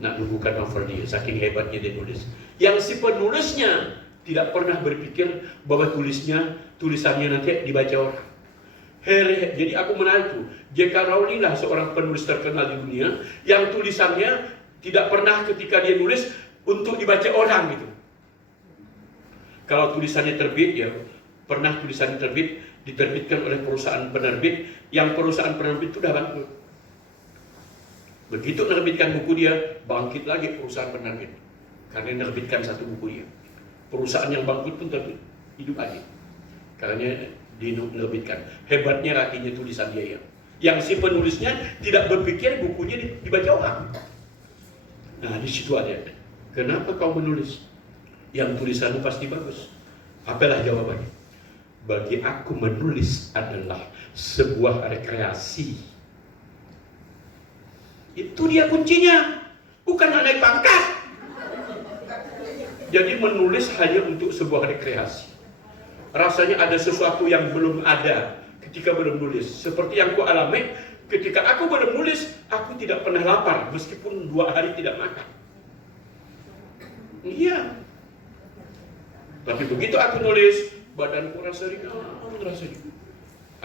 Nak bukukan novel dia, saking hebatnya dia nulis. Yang si penulisnya tidak pernah berpikir bahwa tulisannya nanti dibaca orang. Jadi aku menarik itu, J.K. Rowling lah seorang penulis terkenal di dunia yang tulisannya tidak pernah ketika dia nulis untuk dibaca orang gitu. Kalau tulisannya terbit ya, pernah tulisannya terbit diterbitkan oleh perusahaan penerbit, yang perusahaan penerbit itu sudah bangkrut. Begitu menerbitkan buku dia, bangkit lagi perusahaan penerbit karena menerbitkan satu buku dia. Perusahaan yang bangkrut pun hidup lagi karena dinerbitkan. Hebatnya artinya tulisan dia ya. Yang si penulisnya tidak berpikir bukunya dibaca orang. Nah di situ ada. Kenapa kau menulis? Yang tulisanmu pasti bagus. Apalah jawabannya? Bagi aku menulis adalah sebuah rekreasi. Itu dia kuncinya. Bukan naik pangkat. Jadi menulis hanya untuk sebuah rekreasi. Rasanya ada sesuatu yang belum ada ketika belum nulis. Seperti yang ku alami ketika aku belum nulis, aku tidak pernah lapar meskipun 2 hari tidak makan. Iya. Tapi begitu aku nulis, badanku rasa ringan, rasanya.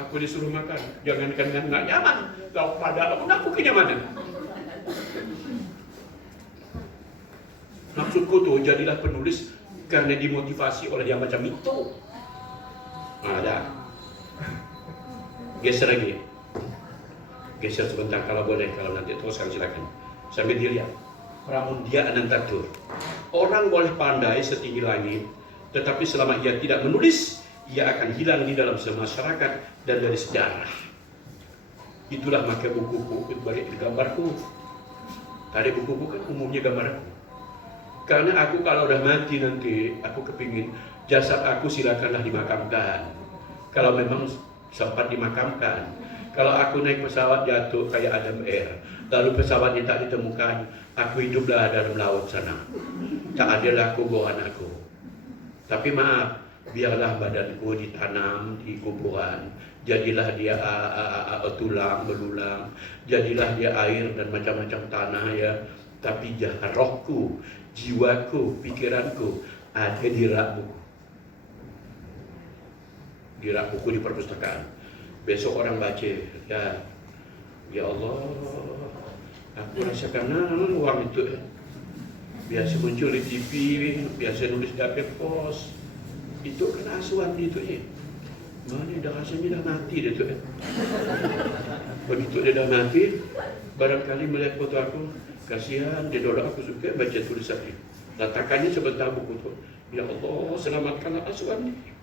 Aku disuruh makan, jangankan nggak nyaman, kalau padahal aku kenyamanan. Maksudku tuh jadilah penulis karena dimotivasi oleh yang macam itu. Ada. Geser lagi. Geser sebentar kalau boleh, kalau nanti teruskan silakan. Sambil dilihat. Pramudia Anantatur. Orang boleh pandai setinggi langit, tetapi selama ia tidak menulis, ia akan hilang di dalam masyarakat dan dari sejarah. Itulah maka bukuku balik di gambarku. Tadi bukuku kan umumnya gambarku. Karena aku kalau udah mati nanti, aku kepingin jasad aku silakanlah dimakamkan. Kalau memang sempat dimakamkan. Kalau aku naik pesawat jatuh kayak Adam Air, lalu pesawatnya tak ditemukan, aku hiduplah dalam laut sana. Tak adalah kuburan aku. Tapi maaf, biarlah badanku ditanam di kuburan. Jadilah dia tulang belulang, jadilah dia air dan macam-macam tanah ya. Tapi rohku, jiwaku, pikiranku ada di rak buku. Di rak buku di perpustakaan. Besok orang baca, ya Allah, aku rasakan uang itu biasa muncul di TV, biasa nulis di HP pos, itu kan asuhan itu ya. Mana dah rasanya dah mati dia tu. Begitu dia dah mati, barangkali melihat foto aku, kasihan dia doa aku suka baca tulisan ini. Letakkannya sebentar buku tu. Ya Allah, selamatkanlah asuhan ini.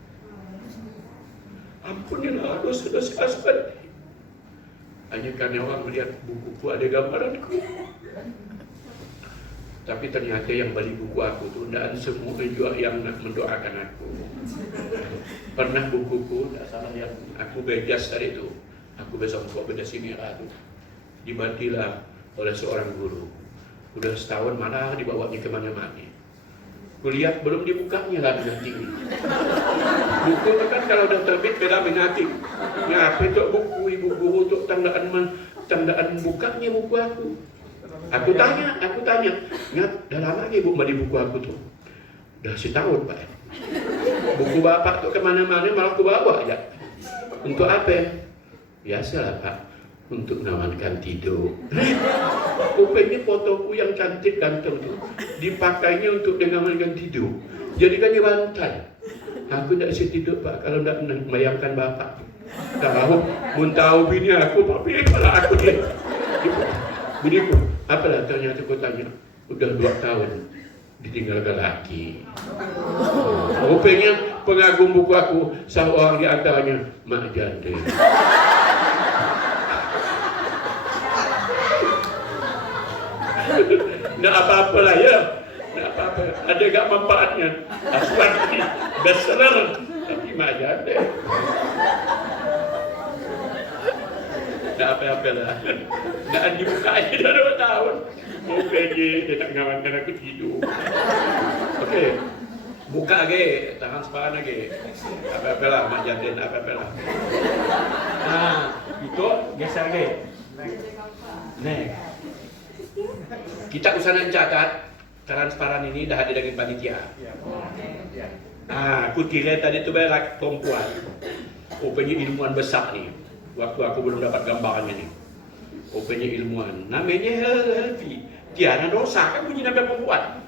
Ampunilah aku dosa asuhan. Hanya karena orang melihat bukuku ada gambaranku. Tapi ternyata yang beli buku aku tu dan semua juga yang nak mendoakan aku. Pernah bukuku, tak salah yang aku bejas tadi tu. Aku besok buat benda sini tu. Dibantilah oleh seorang guru. Udah setahun malah dibawanya kemana-mana. Kuliah belum dibukanya lagi nanti. Buku itu kan kalau udah terbit beda minati. Ya apa itu buku ibu guru untuk tandaan bukanya buku aku. Aku tanya, nggak dah lama lagi ibu beli buku aku tuh. Udah setahun Pak. Buku bapak tuh kemana-mana malah aku bawa ya. Untuk apa? Biasalah Pak. Untuk mengamankan tidur. Rupanya fotoku yang cantik ganteng tuh dipakainya untuk mengamankan tidur. Jadikannya bantal. Aku tidak bisa tidur Pak kalau tidak membayangkan bapak. Kalau pun tahu bini aku, tapi malah aku dia. Biniku, apalah ternyata aku tanya, udah 2 tahun ditinggalkan laki. Rupanya pengagum buku aku seorang di antaranya mak janda. Nggak apa-apa lah ya, nggak apa-apa. Ada gak manfaatnya? Asuhan ini bestseller, tapi mak janda. Nggak apa-apa lah. Nggak dibuka aja dah 2 tahun. Mau pergi, dia tak ngawankan aku tidur. Oke, buka lagi, tangan sepahan lagi. Apa-apa lah, mak janda, apa-apa lah. Nah, itu geser lagi. Next. Kita usahakan catat transparan ini dah ada dengan panitia. Nah, aku kira tadi tu banyak perempuan. Rupanya ilmuwan besar nih. Waktu aku belum dapat gambarannya nih. Rupanya ilmuwan. Namanya Helvi. Tiada dosa kan bunyi nama perempuan.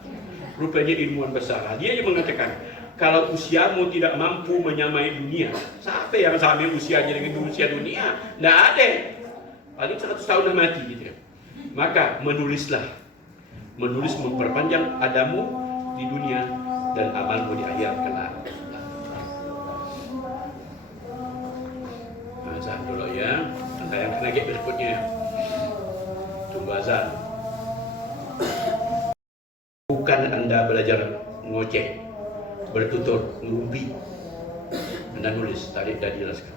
Rupanya ilmuwan besar. Dia yang mengatakan, kalau usiamu tidak mampu menyamai dunia, siapa yang sama usianya dengan usia dunia? Tidak ada. Paling 100 tahun dah mati gitu. Maka menulislah. Menulis memperpanjang adamu di dunia dan amalmu di akhirat kelak. Azan dulu ya. Yang lagi berikutnya. Tunggu azan. Bukan Anda belajar ngoceh, bertutur, ngumpi. Anda nulis, tadi sudah dijelaskan.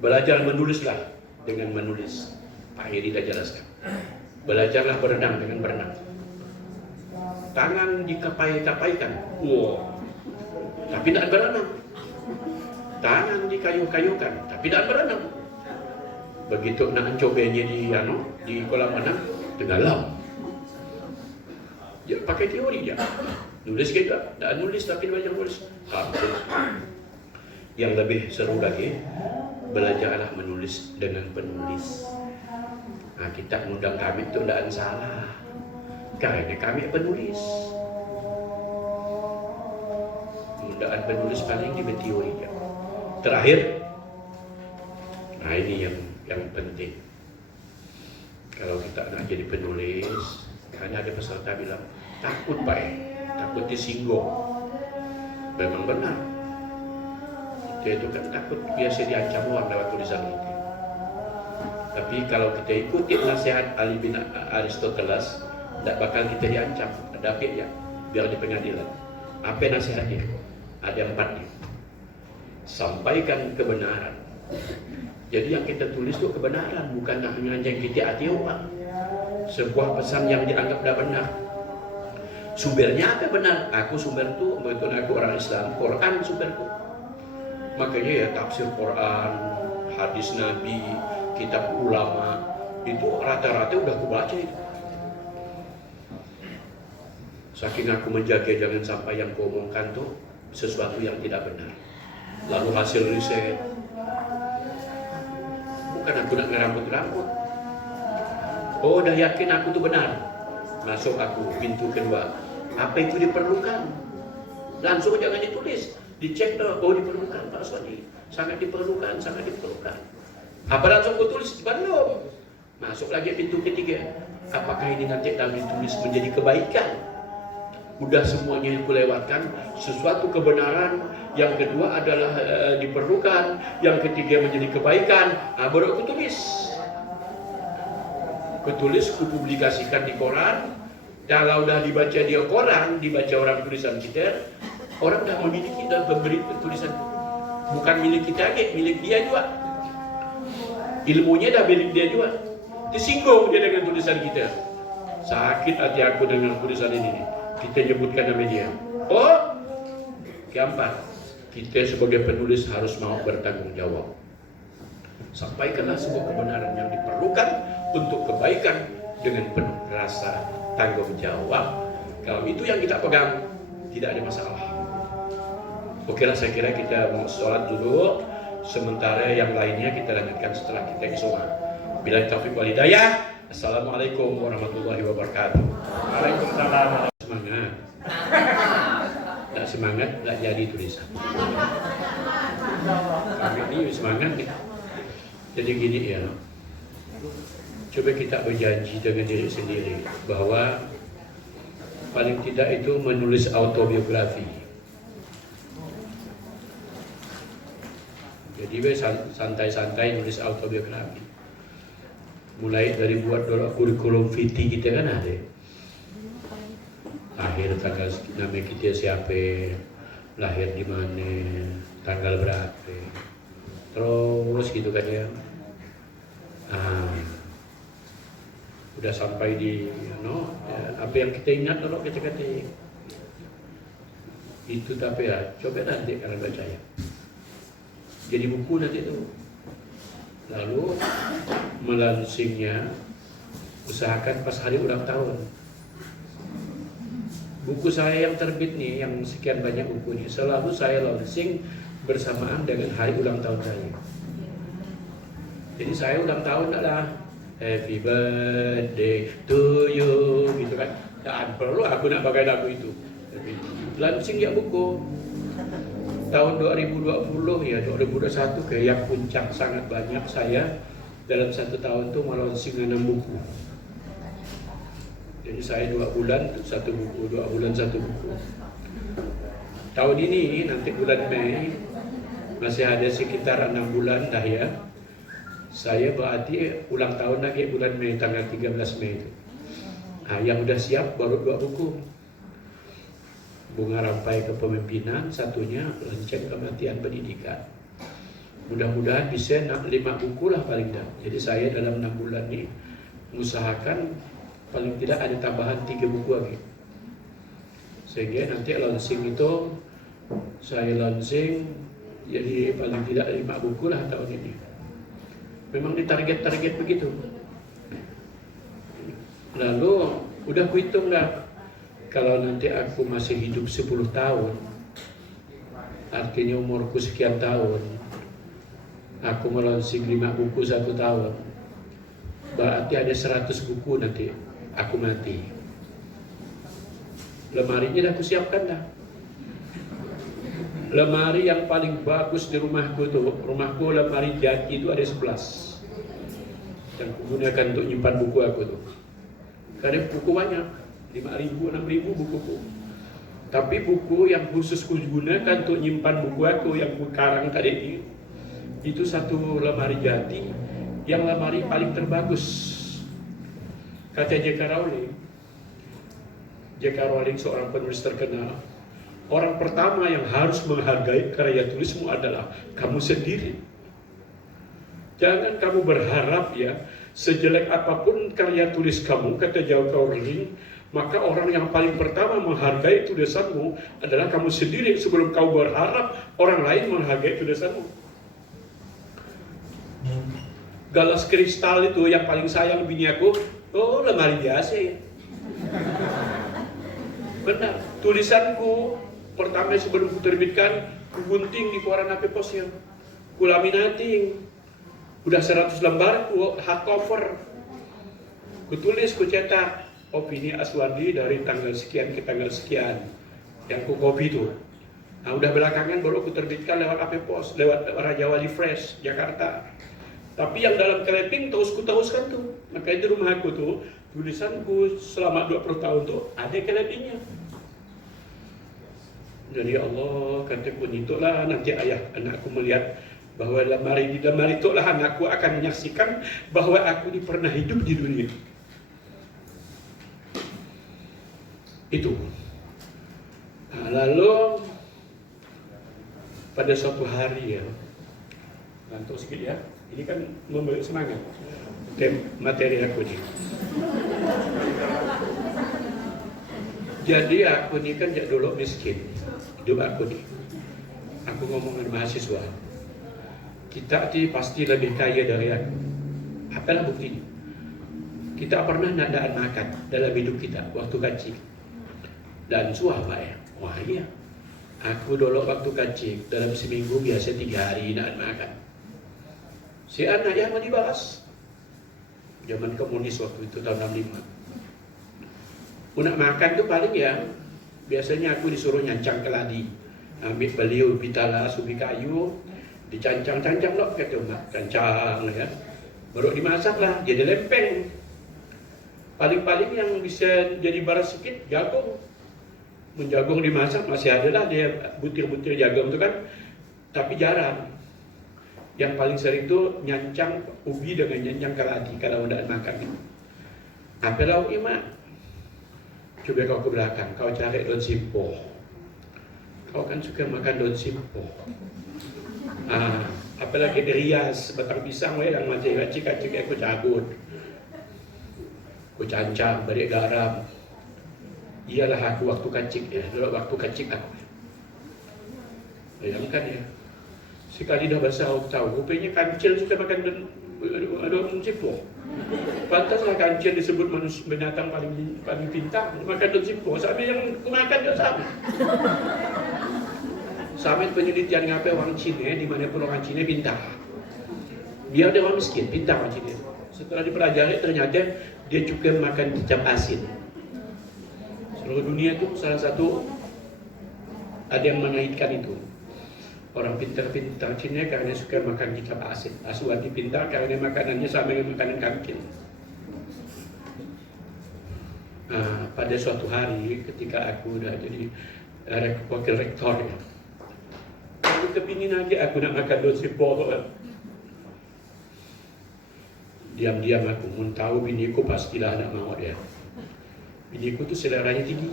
Belajar menulislah dengan menulis. Pak Heri sudah jelaskan. Belajarlah berenang dengan berenang. Tangan dikapai-kapaikan. Wow. Tapi tidak berenang. Tangan dikayu-kayukan. Tapi tidak berenang. Begitu nak cobanya di kolam renang, tenggelam. Dia pakai teori dia. Nulis gitu. Tidak nulis tapi belajar nulis. Yang lebih seru lagi, belajarlah menulis dengan penulis. Nah, kita mengundang kami itu tidak salah. Karena kami penulis. Undang penulis paling di teori ya. Terakhir, nah ini yang penting. Kalau kita nak jadi penulis, karena ada peserta bilang takut Pak, takut disinggung. Memang benar. Dia itu kan takut biasa diancam orang lewat tulisan itu. Tapi kalau kita ikuti nasihat Ali bin Aristoteles, tidak bakal kita diancam. Ada ya, biar di pengadilan. Apa nasihatnya? Ada 4 nih. Sampaikan kebenaran. Jadi yang kita tulis itu kebenaran, bukan nak menyakiti hati orang. Sebuah pesan yang dianggap tidak benar. Sumbernya apa benar? Aku sumber itu, betul aku orang Islam. Quran sumberku. Makanya ya tafsir Quran, hadis Nabi, kitab ulama itu rata-rata udah aku baca itu. Saking aku menjaga jangan sampai yang kau omongkan tuh sesuatu yang tidak benar. Lalu hasil riset, bukan aku nak ngerambut-rambut. Oh, udah yakin aku tuh benar. Masuk aku pintu kedua. Apa itu diperlukan? Langsung jangan ditulis, dicek dong. Oh, diperlukan Pak Sony. Sangat diperlukan, sangat diperlukan. Apa langsung aku tulis? Belum. Masuk lagi pintu ketiga. Apakah ini nanti dalam ditulis menjadi kebaikan? Udah semuanya yang kulewatkan. Sesuatu kebenaran. Yang kedua adalah diperlukan. Yang ketiga menjadi kebaikan. Nah, baru aku tulis. Kutulis, kupublikasikan di koran. Kalau udah dibaca di koran, dibaca orang tulisan kita, orang dah memiliki dan memberi tulisan. Bukan milik kita aja, milik dia juga. Ilmunya dah milik dia juga. Disinggung dia dengan tulisan kita. Sakit hati aku dengan tulisan ini. Kita nyebutkan nama dia. Oh, gampang. Kita sebagai penulis harus mau bertanggung jawab. Sampaikanlah sebuah kebenaran yang diperlukan untuk kebaikan dengan penuh rasa tanggung jawab. Kalau itu yang kita pegang, tidak ada masalah. Oke lah, saya kira kita mau sholat dulu. Sementara yang lainnya kita lanjutkan setelah kita isoman. Bila taufiq wal hidayah. Assalamualaikum warahmatullahi wabarakatuh. Waalaikumsalam. Semangat. Tidak semangat, tidak jadi tulisan. Kami ini semangat nih. Jadi gini ya. Coba kita berjanji dengan diri sendiri bahwa paling tidak itu menulis autobiografi. Jadi santai-santai nulis autobiografi. Mulai dari buat kurikulum vitae kita kan ada. Lahir tanggal nama kita siapa, lahir di mana, tanggal berapa. Terus gitu kan ya. Udah sampai di apa yang kita ingat kalau kita ketik. Itu tapi ya, coba nanti kalian baca ya. Jadi buku nanti itu. Lalu melansingnya usahakan pas hari ulang tahun. Buku saya yang terbit nih, yang sekian banyak bukunya, selalu saya launching bersamaan dengan hari ulang tahun saya. Jadi saya ulang tahun adalah Happy birthday to you, gitu kan. Tak perlu aku nak pakai lagu itu. Launching ya buku. Tahun 2020 ya 2021 kayak yang puncak sangat banyak saya dalam satu tahun tuh melaunching 6 buku. Jadi saya 2 bulan satu buku, 2 bulan satu buku. Tahun ini nanti bulan Mei masih ada sekitar 6 bulan dah ya. Saya berarti ulang tahun lagi bulan Mei, tanggal 13 Mei itu. Nah, yang udah siap baru 2 buku. Bunga Rampai Kepemimpinan, satunya Lenceng Kematian Pendidikan. Mudah-mudahan bisa 5 buku lah paling dah. Jadi saya dalam 6 bulan ini mengusahakan paling tidak ada tambahan 3 buku lagi. Sehingga nanti launching itu saya launching jadi paling tidak 5 buku lah tahun ini. Memang ditarget-target begitu. Lalu udah kuhitung dah, kalau nanti aku masih hidup 10 tahun, artinya umurku sekian tahun, aku melaunching 5 buku 1 tahun, berarti ada 100 buku nanti aku mati. Lemarinya dah aku siapkan dah. Lemari yang paling bagus di rumahku tuh, rumahku lemari jati itu ada 11 yang kugunakan untuk nyimpan buku aku tuh. Karena buku banyak, 5.000, 6.000 bukuku. Tapi buku yang khusus kugunakan untuk nyimpan buku aku yang karang tadi ini, itu satu lemari jati yang lemari paling terbagus. Kata J.K. Rowling, J.K. Rowling seorang penulis terkenal, orang pertama yang harus menghargai karya tulismu adalah kamu sendiri. Jangan kamu berharap ya, sejelek apapun karya tulis kamu, kata J.K. Rowling, maka orang yang paling pertama menghargai tulisanmu adalah kamu sendiri sebelum kau berharap orang lain menghargai tulisanmu. Gelas kristal itu yang paling sayang bini aku, oh lemari biasa ya. Benar, tulisanku pertama sebelum kuterbitkan, kugunting di koran HP Pos ya, kulaminating, udah 100 lembar, hardcover, kutulis, kucetak, opini Aswandi dari tanggal sekian ke tanggal sekian, yang ku copy itu. Nah udah belakangan baru kuterbitkan lewat HP Pos, lewat Raja Wali Fresh, Jakarta. Tapi yang dalam clipping teruskan tuh, makanya di rumah aku tuh, tulisanku selama 20 tahun tuh ada clippingnya. Jadi Allah kataku itulah nanti ayah anakku melihat bahwa di lemari itulah anakku akan menyaksikan bahwa aku ini pernah hidup di dunia. Itu. Nah, lalu pada suatu hari ya, Ngantuk sikit ya. Ini kan memberi semangat. Materi aku ni. Jadi aku ni kan dulu miskin. Hidup aku ni. Aku ngomong dengan mahasiswa. Kita ni pasti lebih kaya dari aku. Apalah buktinya? Kita pernah nak daan makan dalam hidup kita waktu kecil. Dan suara ya. Wah iya. Aku dulu waktu kecil dalam seminggu biasa 3 hari daan makan. Si anak yang mau dibalas. Zaman komunis waktu itu tahun 65. Aku nak makan tu paling ya. Biasanya aku disuruh nyancang keladi. Ambil beliau pitala subi kayu. Dicancang-cancang loh kata mak. Cancang ya. Baru dimasak lah. Jadi lempeng. Paling-paling yang bisa jadi baras sedikit jagung. Menjagung dimasak masih ada lah dia butir-butir jagung tu kan. Tapi jarang. Yang paling sering tu nyancang ubi dengan nyancang keladi kalau udah makan. Apa lauk ni mak? Cuba kau ke belakang, kau cari daun simpoh. Kau kan suka makan daun simpoh. Apalagi rias batang pisang yang macam kacik-kacik aku cabut. Aku cancang, beri garam. Ialah aku waktu kacik ya, waktu kacik aku. Bayangkan ya. Sekali dah besar aku tahu, rupanya kancil suka makan daun simpoh. Pantaslah kancil disebut manusia binatang paling pintar makan daun simpoh. Sampai yang aku makan dia sama. Sampai penelitian ngapai orang Cina, di mana pun orang Cina pintar. Biar dia orang miskin, pintar orang Cina. Setelah dipelajari ternyata dia juga makan kicap asin. Seluruh dunia itu salah satu ada yang mengaitkan itu. Orang pintar-pintar Cina karena suka makan kicap asin. Aswati pintar karena makanannya sama dengan makanan kancil. Pada suatu hari ketika aku dah jadi wakil rektor ya, aku kepingin lagi aku nak makan daun simpoh. Diam-diam aku mun tahu biniku pastilah nak mahu dia. Biniku tu seleranya tinggi.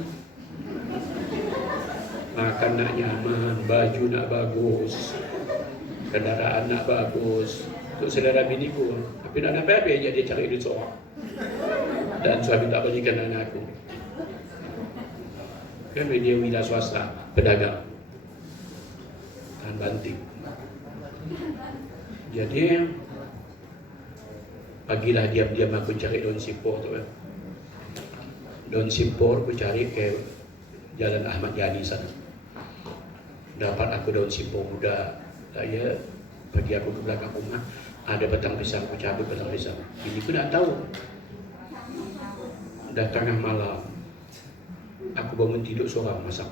Makan nak nyaman, baju nak bagus, kendaraan nak bagus. Untuk selera biniku. Tapi nak apa-apa dia cari duit seorang. Dan suami tak berikan anak aku. Kan dia wira swasta, pedagang. Dan banting. Jadi pagilah diam-diam aku cari daun simpoh tu kan. Daun simpoh aku cari ke Jalan Ahmad Yani sana. Dapat aku daun simpoh muda. Saya pergi aku ke belakang rumah. Ada batang pisang, aku cabut batang pisang. Ini aku tak tahu. Dah tengah malam. Aku bangun tidur seorang masak.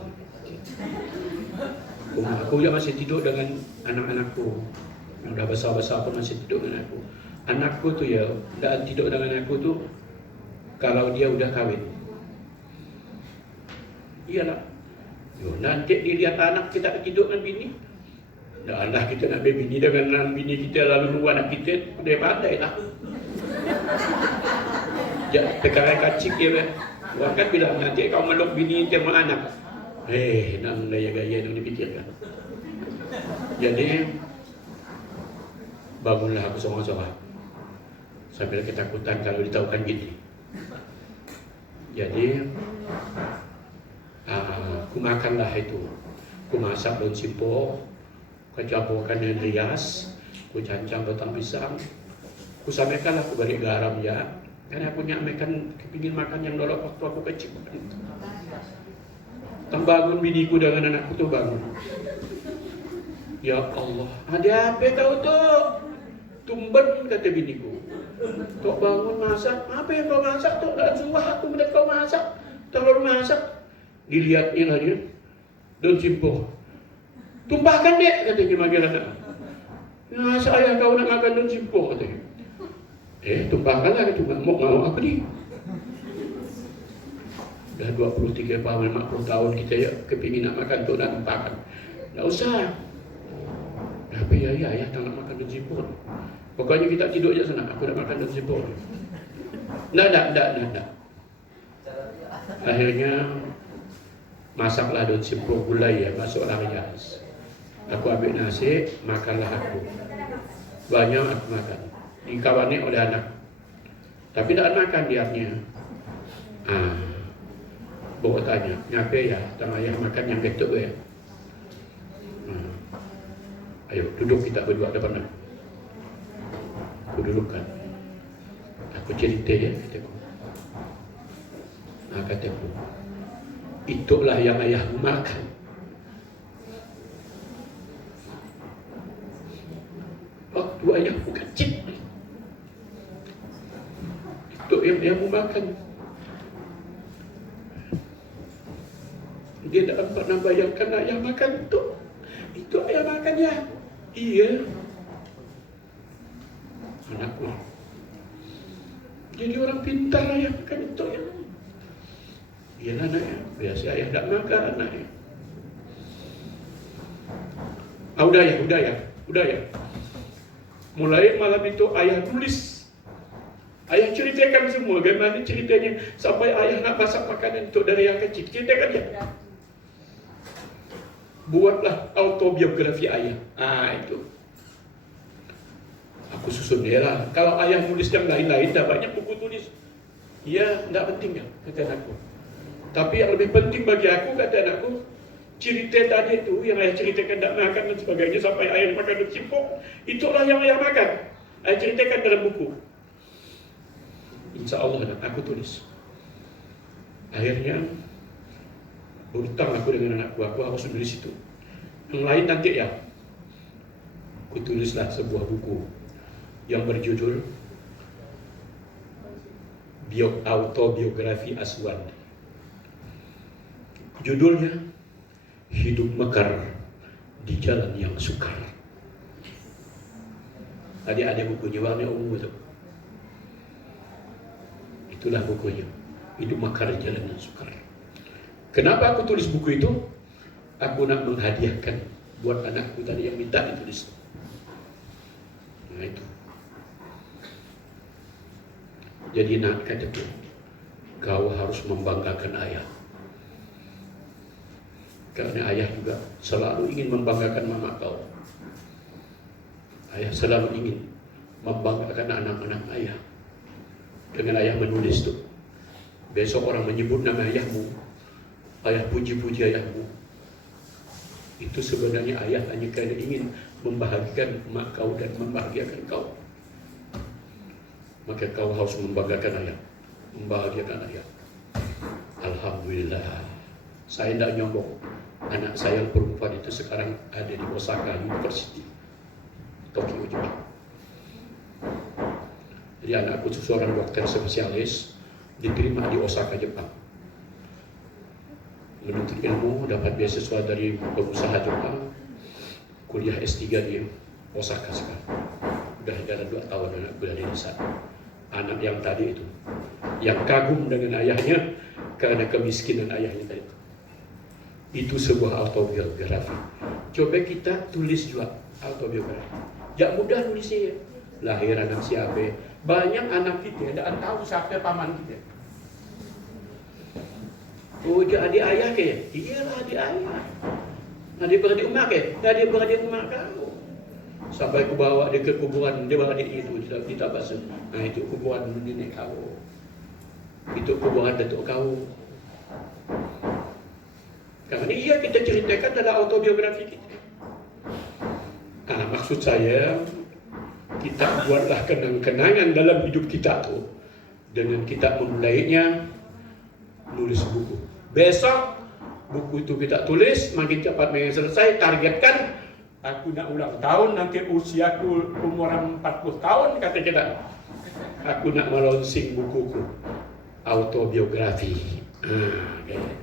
Aku juga masih tidur dengan anak-anakku. Yang dah besar-besar pun masih tidur dengan aku. Anakku tu ya, dah tidur dengan aku tu kalau dia udah kahwin. Iyalah. Nanti dilihat anak kita tidur dengan bini. Dah anak kita nak bini dengan bini kita lalu luar anak kita dia pandai lah. Perkara kacik dia. Orang kan bilang nanti kau meluk bini temu anak. Nak gaya-gaya yang dipikirkan. Jadi bangunlah aku seorang-seorang. Sambil ketakutan kalau ditahukan gini. Jadi aku makanlah itu. Aku masak daun simpoh, aku campurkan dengan rias, aku cancang batang pisang, aku sampaikanlah aku beri garam ya. Karena aku kepingin makan yang dulu waktu aku kecil. Bangun biniku dengan anakku tu bangun. Ya Allah, ada apa kau tu? Tumben kata biniku. Kau bangun masak, apa yang kau masak tu? Tak suruh aku benda kau masak. Telur masak. Dilihatnya lah dia. Daun simpoh. Tumpahkan dek, katanya manggil anak. Nah, saya kau nak makan daun simpoh, katanya. Tumpahkanlah, katanya. Mau apa ni? Dah 23 tahun, 50 tahun kita ya kepingin nak makan tu nak tumpahkan. Tak usah. Apa ya, tak nak makan daun simpoh. Pokoknya kita tidur je sana, aku nak makan daun simpoh. Tak. Akhirnya masaklah daun simpoh gulai ya, masuklah rias. Aku ambil nasi, makanlah aku. Banyak aku makan. Dikawannya oleh anak. Tapi tak makan diamnya. Bawa tanya, ngapain ya? Tang ayah makan yang betul ya. Ayo duduk kita berdua depan aku. Aku dudukkan. Aku cerita ya, kataku. Kataku, itulah yang ayahmu makan. Waktu ayahmu kecil, itu yang ayahmu makan. Dia tak pernah bayangkan ayah makan itu. Itu ayah makan ya. Iya. Anakku. Jadi orang pintar ayah makan itu ya. Iya anaknya. Biasa ayah tak makan anaknya. Udah ya. Mulai malam itu ayah tulis. Ayah ceritakan semua bagaimana ceritanya sampai ayah nak masak makanan itu dari yang kecil. Ceritakan ya. Buatlah autobiografi ayah. Itu. Aku susun dia lah. Kalau ayah tulis yang lain-lain, dah banyak buku tulis. Ya, tidak penting ya, kata anakku. Tapi yang lebih penting bagi aku, kata anakku, cerita tadi itu yang ayah ceritakan tidak makan dan sebagainya sampai ayah makan bercimpung, itulah yang ayah makan. Ayah ceritakan dalam buku. Insya Allah aku tulis. Akhirnya berutang aku dengan anakku, aku harus tulis itu. Yang lain nanti ya. Aku tulislah sebuah buku yang berjudul Autobiografi Aswandi. Judulnya Hidup Mekar di Jalan yang Sukar. Tadi ada bukunya warna ungu itu. Itulah bukunya, Hidup Mekar di Jalan yang Sukar. Kenapa aku tulis buku itu? Aku nak menghadiahkan buat anakku tadi yang minta ditulis. Nah itu. Jadi nak kataku, kau harus membanggakan ayah. Karena ayah juga selalu ingin membanggakan mama kau. Ayah selalu ingin membanggakan anak-anak ayah. Dengan ayah menulis tuh. Besok orang menyebut nama ayahmu, ayah puji-puji ayahmu. Itu sebenarnya ayah hanya karena ingin membahagiakan mak kau dan membahagiakan kau. Maka kau harus membanggakan ayah, membahagiakan ayah. Alhamdulillah. Saya tidak nyombong. Anak saya yang perempuan itu sekarang ada di Osaka University, Tokyo, Jepang. Jadi anakku seorang dokter spesialis diterima di Osaka, Jepang. Menuntut ilmu, dapat beasiswa dari pengusaha Jepang, kuliah S3 di Osaka sekarang. Udah jalan 2 tahun anak kuliah di sana. Anak yang tadi itu, yang kagum dengan ayahnya karena kemiskinan ayahnya tadi. Itu sebuah autobiografi. Coba kita tulis juga autobiografi. Jak mudah nulisnya. Lahir anak siapa? Banyak anak kita tidak tahu siapa paman kita. Oh, dia adik ayah ke? Iyalah adik ayah. Adik beradik emak ke? Adik beradik emak kau. Sampai aku bawa dia ke kuburan dia beradik itu kita bahasa. Nah itu kuburan nenek kau. Itu kuburan datuk kau. Karena iya kita ceritakan dalam autobiografi kita. Maksud saya kita buatlah kenang-kenangan dalam hidup kita tuh dengan kita memulainya nulis buku. Besok buku itu kita tulis, makin cepat makin selesai. Targetkan aku nak ulang tahun nanti usiaku umuran 40 tahun kata kita. Aku nak melonsing bukuku autobiografi. Okay.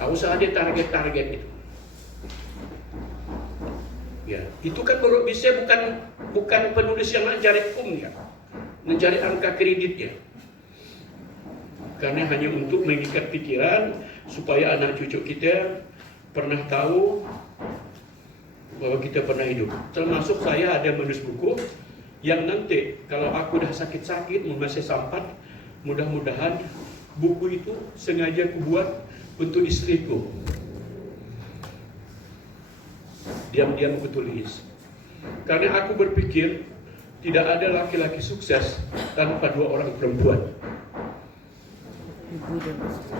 Usah ada target-target itu. Ya, itu kan baru bisa bukan penulis yang mencari ya, mencari angka kreditnya. Karena hanya untuk mengikat pikiran supaya anak cucu kita pernah tahu bahwa kita pernah hidup. Termasuk saya ada menulis buku yang nanti kalau aku dah sakit-sakit masih sampat, mudah-mudahan buku itu sengaja aku buat untuk istriku. Diam-diam aku tulis. Karena aku berpikir tidak ada laki-laki sukses tanpa dua orang perempuan. Ibu dan istri.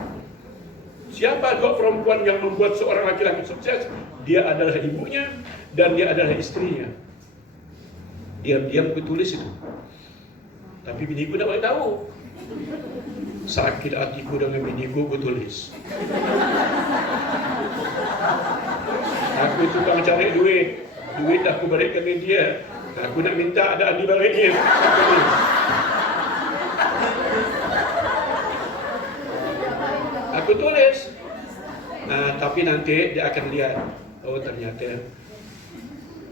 Siapa dua perempuan yang membuat seorang laki-laki sukses? Dia adalah ibunya dan dia adalah istrinya. Diam-diam aku tulis itu. Tapi biniku tidak boleh tahu. Sakit hatiku dengan biniku, aku tulis. Aku tukang cari duit. Duit aku berikan ke dia. Aku nak minta ada ahli baliknya. Aku tulis. Tapi nanti dia akan lihat. Oh ternyata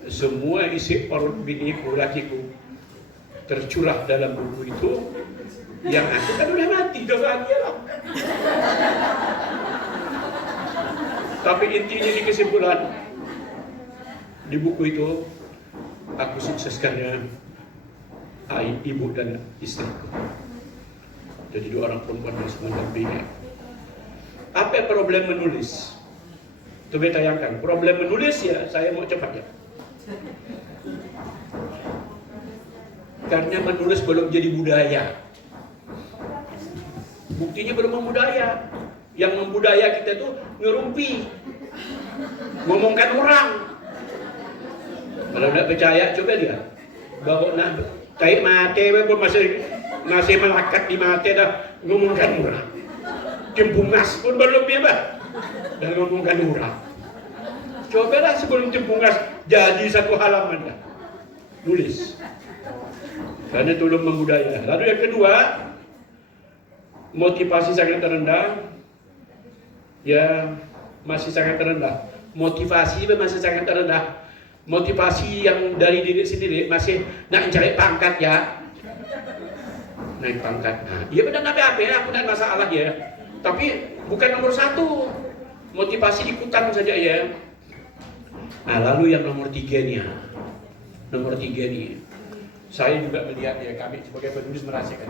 semua isi biniku, lakiku tercurah dalam buku itu. Yang aku kan udah mati, udah bahagia lah. Tapi intinya di kesimpulan, di buku itu aku sukses karena ibu dan istriku. Jadi dua orang perempuan yang mendampingi. Apa problem menulis? Coba tayangkan. Problem menulis ya, saya mau cepat ya. Karena menulis belum jadi budaya. Buktinya belum membudaya. Yang membudaya kita tuh ngerumpi, ngomongkan orang. Kalau tidak percaya, coba lihat. Bawa nak taik mate, pun masih melekat di mate dah ngomongkan orang. Cempungas pun belum ya, bah. Dan ngomongkan orang. Cobalah sebelum cempungas jadi satu halaman dah. Tulis. Karena itu belum membudaya. Lalu yang kedua, motivasi sangat rendah. Ya, masih sangat rendah. Motivasi masih sangat rendah. Motivasi yang dari diri sendiri masih nak cari pangkat ya. Naik pangkat. Iya benar apa ya, aku tidak masalah ya. Tapi bukan nomor satu. Motivasi ikutan saja ya. Nah, lalu yang nomor tiganya. Nomor tiga nih. Saya juga melihat ya, kami sebagai penulis merasakan.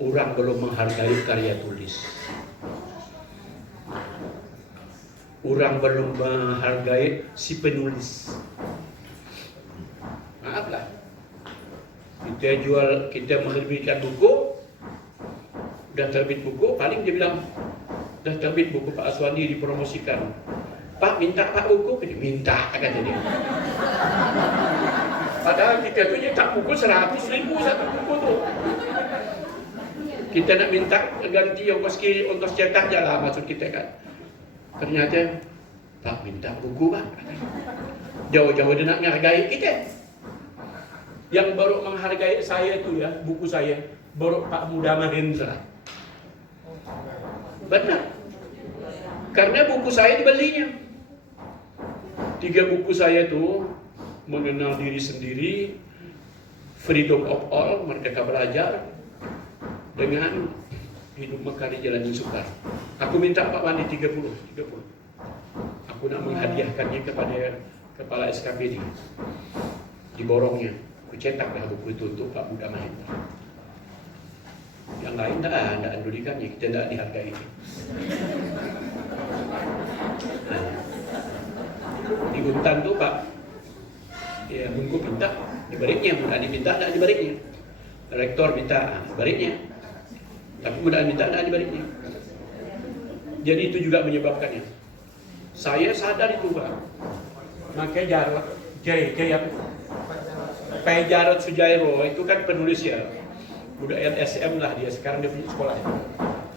Orang belum menghargai karya tulis. Orang belum menghargai si penulis. Maaflah. Kita menerbitkan buku, udah terbit buku, paling dia bilang, udah terbit buku Pak Aswandi dipromosikan. Pak minta Pak buku, dia minta kata dia. Padahal kita tuh nyetak buku 100.000 satu buku tuh. Kita nak minta ganti ongkos cetak jalan maksud kita kan. Ternyata Pak minta buku Pak. Jauh-jauh dia nak menghargai kita. Yang baru menghargai saya itu ya, buku saya, baru Pak Muda Mahendra. Benar. Karena buku saya dibelinya. 3 buku saya itu, Mengenal Diri Sendiri, Freedom of All, Merdeka Belajar, dengan Hidup Mekar di Jalan yang Sukar. Aku minta Pak Wandi 30. Aku nak menghadiahkannya kepada Kepala SKPD. Diborongnya. Aku cetaklah buku itu untuk Pak Muda Mahendra. Yang lain tidak andulikannya, kita tidak dihargai. Nah, di Guntan tuh Pak, ya Bungku minta, dibaliknya, mudah diminta, tidak dibaliknya. Rektor minta, dibaliknya. Tapi mudah minta, tidak dibaliknya. Jadi itu juga menyebabkannya. Saya sadar itu Pak. Makanya Pak Jarod Sujairo itu kan penulis ya. Udah LSM lah dia, sekarang dia punya sekolah.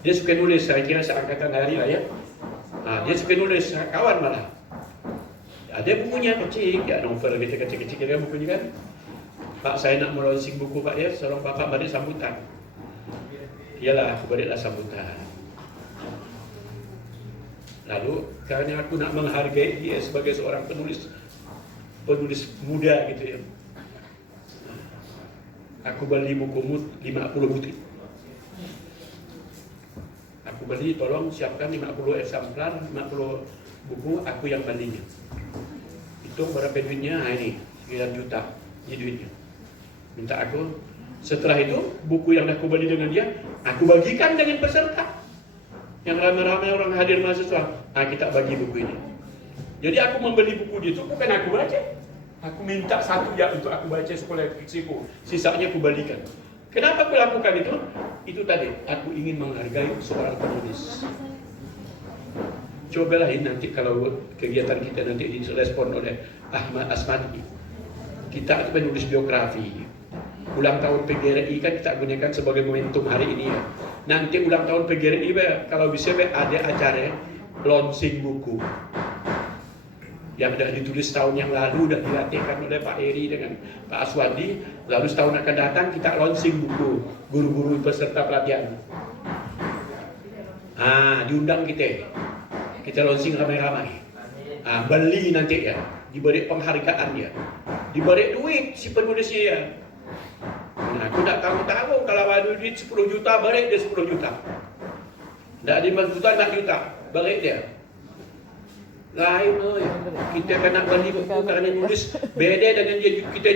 Dia suka nulis, saya kira seangkatan hari lah ya. Nah, dia suka nulis, kawan malah. Ada bukunya kecil, ya novel gitu kecil-kecil kan bukunya kan. Pak saya nak melonsing buku Pak ya, tolong Bapak beri sambutan. Iyalah, aku berilah sambutan. Lalu karena aku nak menghargai dia sebagai seorang penulis muda gitu ya. Aku beli buku 50 butir. Aku beli, tolong siapkan 50 eksemplar, 50 buku, aku yang belinya. Itu berapa duitnya? Nah ini, 9 juta. Ini duitnya. Minta aku. Setelah itu, buku yang aku beli dengan dia, aku bagikan dengan peserta. Yang ramai-ramai orang hadir mahasiswa. Nah kita bagi buku ini. Jadi aku membeli buku dia itu bukan aku baca. Aku minta satu ya untuk aku baca sekolah fiksiku, sisanya aku balikan. Kenapa aku lakukan itu? Itu tadi, aku ingin menghargai seorang penulis. Cobalah nanti kalau kegiatan kita nanti direspon oleh Ahmad Asmadi. Kita menulis biografi. Ulang tahun PGRI kan kita gunakan sebagai momentum hari ini ya. Nanti ulang tahun PGRI kalau bisa ada acara launching buku yang sudah ditulis tahun yang lalu, sudah dilatihkan oleh Pak Eri dengan Pak Aswandi. Lalu setahun akan datang kita launching buku guru-guru peserta pelatihan. Diundang kita launching ramai-ramai. Beli nanti ya, diberi penghargaan ya, diberi duit si penulisnya ya. Nah, aku tak tahu kalau ada duit 10 juta, balik dia 10 juta. Tidak ada 5 juta, 4 juta, balik dia. Lain kita kena beli buku karena nulis beda dengan kita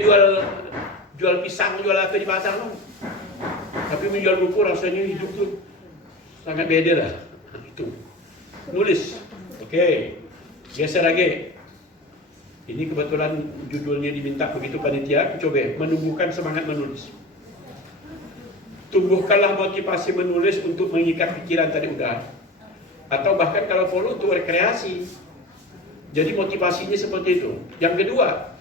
jual pisang, jual apa di pasar loh. Tapi menjual buku rasanya hidup tuh sangat beda lah. Itu nulis. Oke, geser lagi. Ini kebetulan judulnya diminta begitu panitia. Coba menumbuhkan semangat menulis. Tumbuhkanlah motivasi menulis untuk mengikat pikiran tadi udah. Atau bahkan kalau perlu untuk rekreasi. Jadi motivasinya seperti itu. Yang kedua,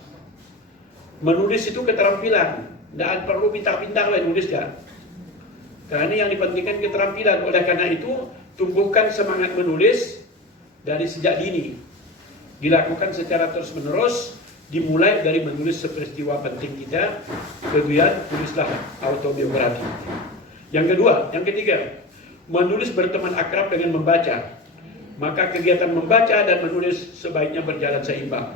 menulis itu keterampilan. Dan perlu pintar-pintar lah nulis kan. Karena yang dipentingkan keterampilan. Oleh karena itu, tumbuhkan semangat menulis dari sejak dini. Dilakukan secara terus-menerus, dimulai dari menulis peristiwa penting kita, kemudian tulislah autobiografi. Yang kedua, yang ketiga, menulis berteman akrab dengan membaca. Maka kegiatan membaca dan menulis sebaiknya berjalan seimbang.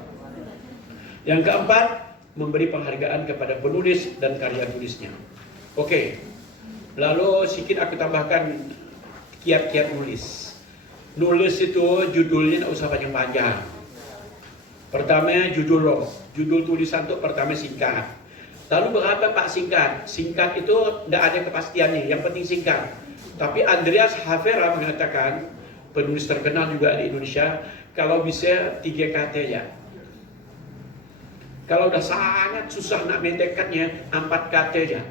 Yang keempat, memberi penghargaan kepada penulis dan karya tulisnya. Oke, lalu sedikit aku tambahkan kiat-kiat nulis. Nulis itu judulnya tidak usah panjang-panjang. Pertama judul tulisan itu pertama singkat. Lalu berapa Pak singkat? Singkat itu tidak ada kepastiannya, yang penting singkat. Tapi Andreas Havera mengatakan, penulis terkenal juga di Indonesia, kalau bisa 3 kata ya. Kalau udah sangat susah nak mendekatnya, 4 kata ya.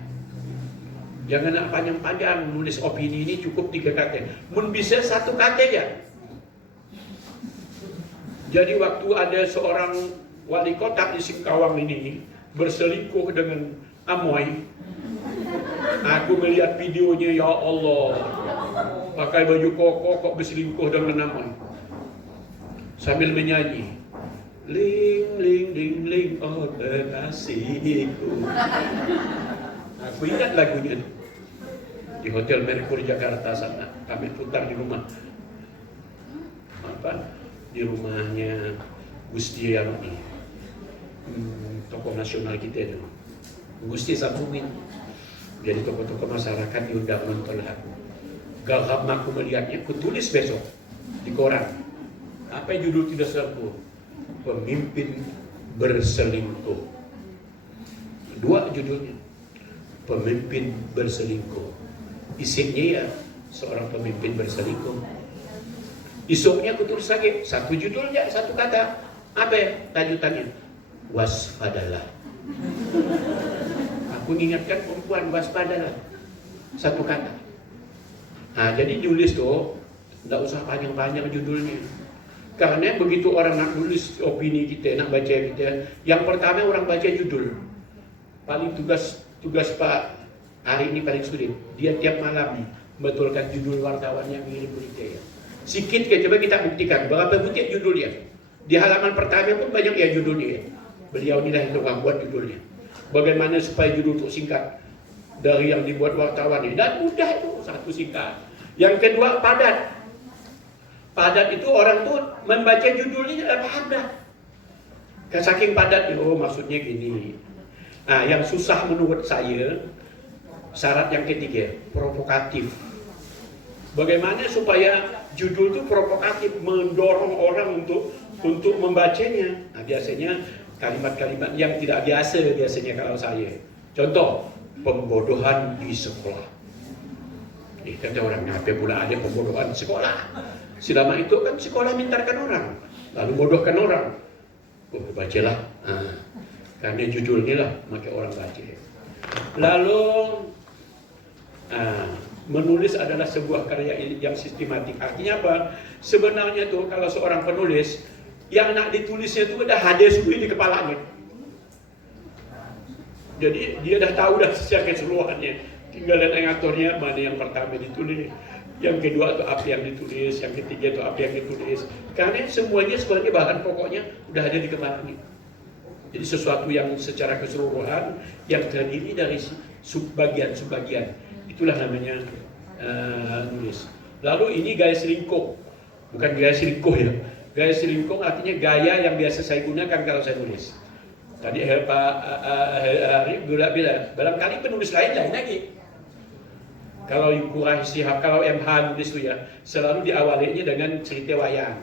Jangan nak panjang-panjang, nulis opini ini cukup 3 kata. Mun bisa 1 kata ya. Jadi waktu ada seorang wali kota di Singkawang ini berselingkuh dengan Amoy, aku melihat videonya, ya Allah, pakai baju koko kok berselingkuh dengan Amoy, sambil menyanyi, ling ling ling ling oh kekasihku. Aku ingat lagunya di Hotel Mercury Jakarta sana, kami putar di rumah di rumahnya Gusti yang ini, tokoh nasional kita itu, Gusti Samsumin. Jadi tokoh-tokoh masyarakat diundang nonton lagu. Gagap aku melihatnya, aku tulis besok di koran. Apa judul tidak selingkuh? Pemimpin berselingkuh. 2 judulnya. Pemimpin berselingkuh. Isinya ya seorang pemimpin berselingkuh. Esoknya aku tulis lagi 1 judulnya, 1 kata. Apa ya lanjutannya? Waspadalah. Aku ingatkan perempuan, waspadalah. 1 kata. Nah, jadi nulis tuh tidak usah panjang-panjang judulnya. Karena begitu orang nak nulis opini kita, nak baca kita, yang pertama orang baca judul. Paling tugas Pak hari ini paling sulit. Dia tiap malam betulkan judul wartawan yang ngirim berita ya. Sikit coba kita buktikan berapa butir judulnya. Di halaman pertama pun banyak ya judulnya. Beliau inilah yang tukang buat judulnya. Bagaimana supaya judul itu singkat dari yang dibuat wartawan ini, dan mudah itu 1 singkat. Yang kedua padat. Padat itu orang tuh membaca judulnya tidak padat. Saking padat, oh maksudnya gini. Nah, yang susah menurut saya syarat yang ketiga, provokatif. Bagaimana supaya judul itu provokatif, mendorong orang untuk membacanya. Nah, biasanya kalimat-kalimat yang tidak biasa biasanya kalau saya. Contoh, pembodohan di sekolah. Kata orang, apa pula ada pembodohan di sekolah? Selama itu kan sekolah mintarkan orang. lalu bodohkan orang. Oh, bacalah. Karena judulnya lah, maka orang baca. Lalu menulis adalah sebuah karya yang sistematik. Artinya apa? Sebenarnya tuh kalau seorang penulis, yang nak ditulisnya itu udah ada semua di kepalanya. Jadi dia dah tahu dah secara keseluruhannya. Tinggal ngaturnya mana yang pertama ditulis, yang kedua itu apa yang ditulis, yang ketiga itu apa yang ditulis. Karena semuanya sebenarnya bahan pokoknya udah ada di kepalanya. Jadi sesuatu yang secara keseluruhan yang terdiri dari subbagian-subbagian. Itulah namanya nulis. Lalu ini gaya selingkuh, bukan gaya selingkuh ya. Gaya selingkuh artinya gaya yang biasa saya gunakan kalau saya nulis. Tadi Pak Ari bilang, barangkali penulis lain lagi. Kalau Quraisy Shihab, kalau MH nulis itu ya, selalu diawalinya dengan cerita wayang.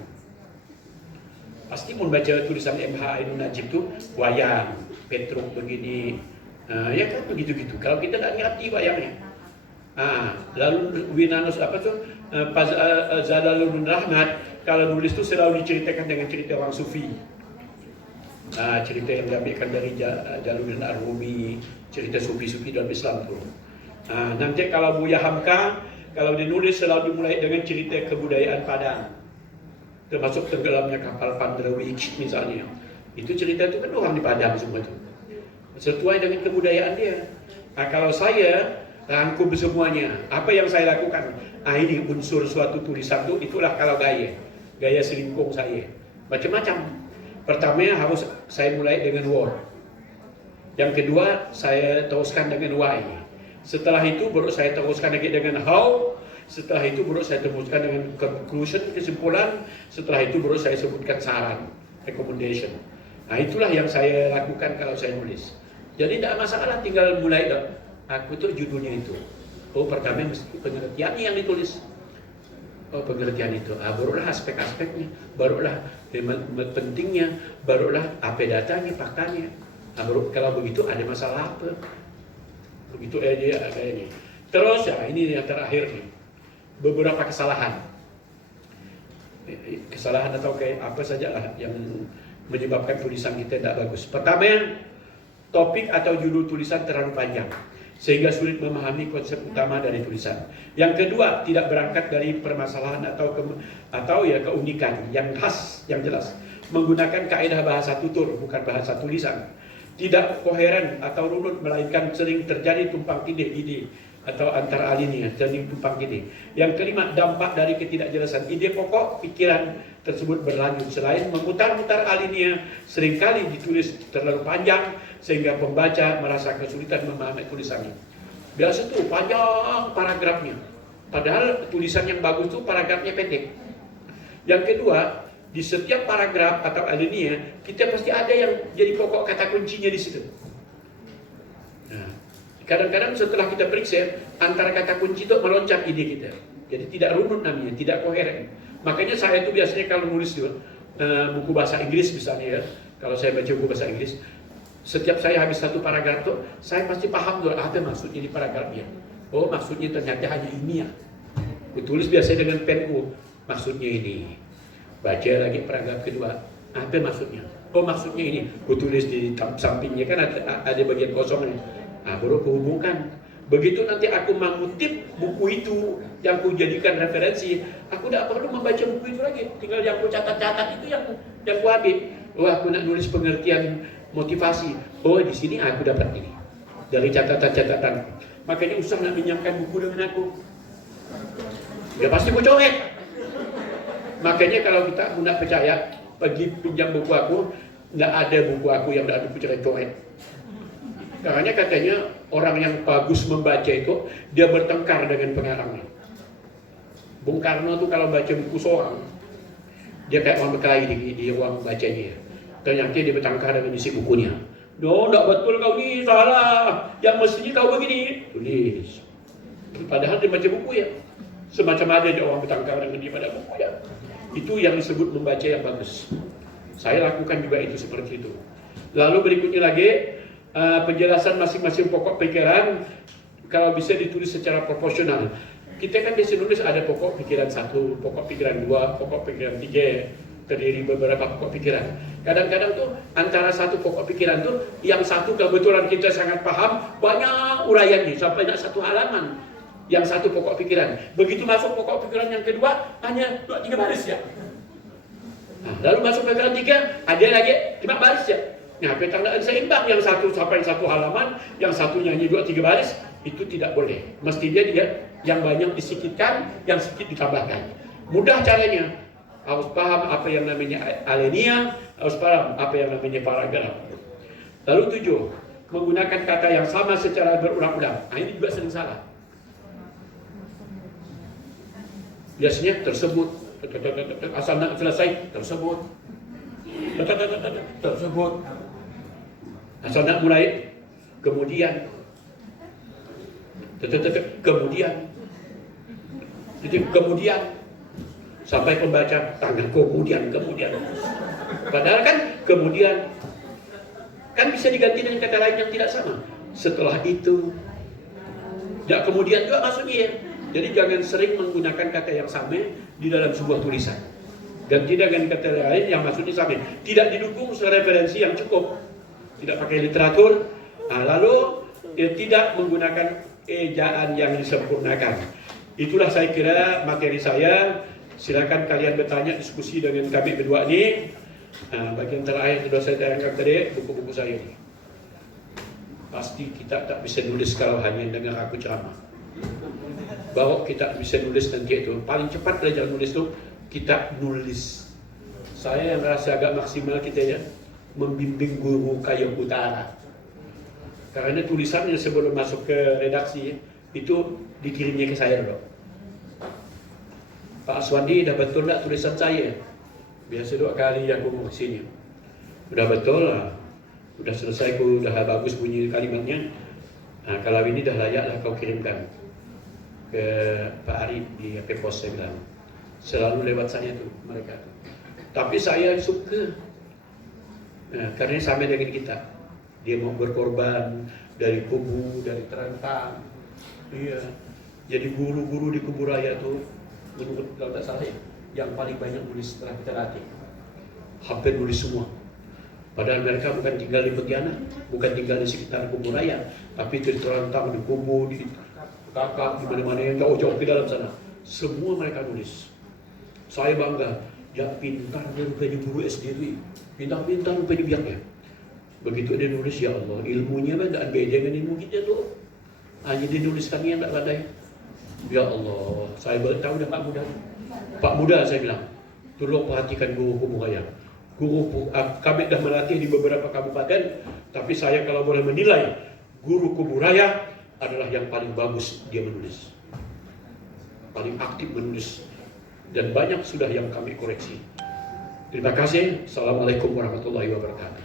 Pasti mau baca tulisan MH Ainun Najib itu wayang, Petruk begini, ya kan begitu-gitu. Kalau kita tidak ngerti wayangnya, lalu Winanus apa tuh, Zalaludin Rahmat, kalau nulis itu selalu diceritakan dengan cerita orang sufi. Cerita yang diambilkan dari Jalaluddin Ar-Rumi, cerita sufi-sufi dalam Islam itu. Nanti kalau Buya Hamka, kalau dinulis selalu dimulai dengan cerita kebudayaan Padang, termasuk tenggelamnya kapal Pandrawich misalnya. Itu cerita itu kan orang di Padang semua itu, sesuai dengan kebudayaan dia. Kalau saya rangkum semuanya, apa yang saya lakukan, ini unsur suatu tulisan itulah kalau gaya selingkuh saya, macam-macam. Pertama harus saya mulai dengan word, yang kedua saya teruskan dengan why, setelah itu baru saya teruskan lagi dengan how, setelah itu baru saya teruskan dengan conclusion, kesimpulan, setelah itu baru saya sebutkan saran, recommendation. Itulah yang saya lakukan kalau saya nulis. Jadi tidak masalah, tinggal mulai dong. Aku tuh judulnya itu. Pertama mesti pengertian yang ditulis. Pengertian itu. Barulah aspek-aspeknya, barulah pentingnya, barulah apa datanya, faktanya. Baru kalau begitu ada masalah apa? Begitu aja ada ini. Terus ya ini yang terakhir nih. Beberapa kesalahan atau kayak apa saja lah yang menyebabkan tulisan kita tidak bagus. Pertama, topik atau judul tulisan terlalu panjang sehingga sulit memahami konsep utama dari tulisan. Yang kedua, tidak berangkat dari permasalahan atau keunikan yang khas, yang jelas. Menggunakan kaidah bahasa tutur, bukan bahasa tulisan. Tidak koheren atau runut, melainkan sering terjadi tumpang tindih ide atau antar alinea, sering tumpang tindih. Yang kelima, dampak dari ketidakjelasan ide pokok pikiran tersebut berlanjut. Selain memutar-mutar alinea, seringkali ditulis terlalu panjang sehingga pembaca merasa kesulitan memahami tulisannya. Biasa tuh panjang paragrafnya, padahal tulisan yang bagus tuh paragrafnya pendek. Yang kedua, di setiap paragraf atau alinea kita pasti ada yang jadi pokok kata kuncinya di situ. Kadang-kadang setelah kita periksa, antara kata kunci itu meloncat ide kita. Jadi tidak runut namanya, tidak koheren. Makanya saya itu biasanya kalau nulis buku bahasa Inggris misalnya ya, kalau saya baca buku bahasa Inggris, setiap saya habis satu paragraf itu, saya pasti paham tuh apa maksudnya di paragrafnya. Maksudnya ternyata hanya ini ya. Kutulis biasanya dengan penku, maksudnya ini. Baca lagi paragraf kedua, apa maksudnya? Maksudnya ini. Kutulis di sampingnya kan ada bagian kosongnya. Baru kuhubungkan. Begitu nanti aku mengutip buku itu yang ku jadikan referensi, aku tidak perlu membaca buku itu lagi. Tinggal yang ku catat-catat itu yang ku ambil. Aku nak nulis pengertian motivasi. Di sini aku dapat ini dari catatan-catatan. Makanya usah nak pinjamkan buku dengan aku. Ya pasti ku coret. Makanya kalau kita tidak percaya, pergi pinjam buku aku, tidak ada buku aku yang tidak ada coret-coret. Karena katanya orang yang bagus membaca itu dia bertengkar dengan pengarangnya. Bung Karno tuh kalau baca buku seorang, dia kayak orang berkelahi di ruang bacanya. Ternyata dia bertengkar dengan isi bukunya. Tidak betul kau ini salah. Yang mestinya kau begini. Tulis. Padahal dia baca buku ya. Semacam ada orang bertengkar dengan dia pada buku ya. Itu yang disebut membaca yang bagus. Saya lakukan juga itu seperti itu. Lalu berikutnya lagi, penjelasan masing-masing pokok pikiran kalau bisa ditulis secara proporsional. Kita kan biasa nulis ada pokok pikiran 1, pokok pikiran 2, pokok pikiran 3. terdiri beberapa pokok pikiran. Kadang-kadang tuh antara satu pokok pikiran tuh yang satu kebetulan kita sangat paham, banyak uraiannya sampai nak satu halaman. Yang satu pokok pikiran. Begitu masuk pokok pikiran yang kedua hanya 2-3 baris ya. Nah, lalu masuk pikiran 3 ada lagi 5 baris ya. Nah, petandaan seimbang, yang satu sampai satu halaman, yang satunya hanya 2-3 baris, itu tidak boleh. Mestinya dia yang banyak disikitkan, yang sedikit ditambahkan. Mudah caranya. Harus paham apa yang namanya alinea, harus paham apa yang namanya paragraf. Lalu 7, menggunakan kata yang sama secara berulang-ulang. Nah, ini juga sering salah. Biasanya tersebut, asal nak selesai, tersebut, tersebut. Asal nak mulai, kemudian, kemudian, kemudian. Sampai pembaca tangan kemudian. Padahal kan kemudian kan bisa diganti dengan kata lain yang tidak sama. Setelah itu, ya kemudian juga maksudnya. Jadi jangan sering menggunakan kata yang sama di dalam sebuah tulisan. Ganti dengan kata lain yang maksudnya sama. Tidak didukung referensi yang cukup. Tidak pakai literatur. Nah, lalu tidak menggunakan ejaan yang disempurnakan. Itulah saya kira materi saya. Silakan kalian bertanya, diskusi dengan kami berdua ini. Nah, bagian terakhir sudah saya tayangkan tadi, buku-buku saya ini. Pasti kita tak bisa nulis kalau hanya dengar aku ceramah. Bahwa kita bisa nulis nanti itu. Paling cepat belajar nulis itu, kita nulis. Saya yang rasa agak maksimal kita ya, membimbing guru Kayong Utara. Karena tulisannya sebelum masuk ke redaksi, itu dikirimnya ke saya dulu. Pak Aswandi, dah betul tak tulisan saya? Biasa 2 kali yang aku ke sini. Udah betul lah. Udah selesai, aku dah bagus bunyi kalimatnya. Nah, kalau ini dah layak lah kau kirimkan ke Pak Arif di HP Pos, saya bilang. Selalu lewat saya tuh mereka. Tapi saya suka. Nah, karena sama dengan kita. Dia mau berkorban dari kubu, dari terantang. Iya. Jadi guru-guru di Kubu Raya tuh, menurut kalau tak salah yang paling banyak nulis setelah kita latih, hampir nulis semua. Padahal mereka bukan tinggal di Pontianak, bukan tinggal di sekitar Kubu Raya, tapi itu terantang di kubu, di kakak, di mana-mana yang jauh-jauh di dalam sana. Semua mereka nulis. Saya bangga, ya pintar dia rupanya guru SD itu, pintar-pintar rupanya biangnya. Begitu dia nulis, ya Allah, ilmunya tidak beda dengan ilmu kita tuh. Hanya dia nuliskan yang tak pandai. Ya Allah, saya beritahu dah Pak Muda. Pak Muda, saya bilang, tolong perhatikan guru Kubu Raya. Kami dah melatih di beberapa kabupaten, tapi saya kalau boleh menilai, guru Kubu Raya adalah yang paling bagus dia menulis. Paling aktif menulis. Dan banyak sudah yang kami koreksi. Terima kasih. Assalamualaikum warahmatullahi wabarakatuh.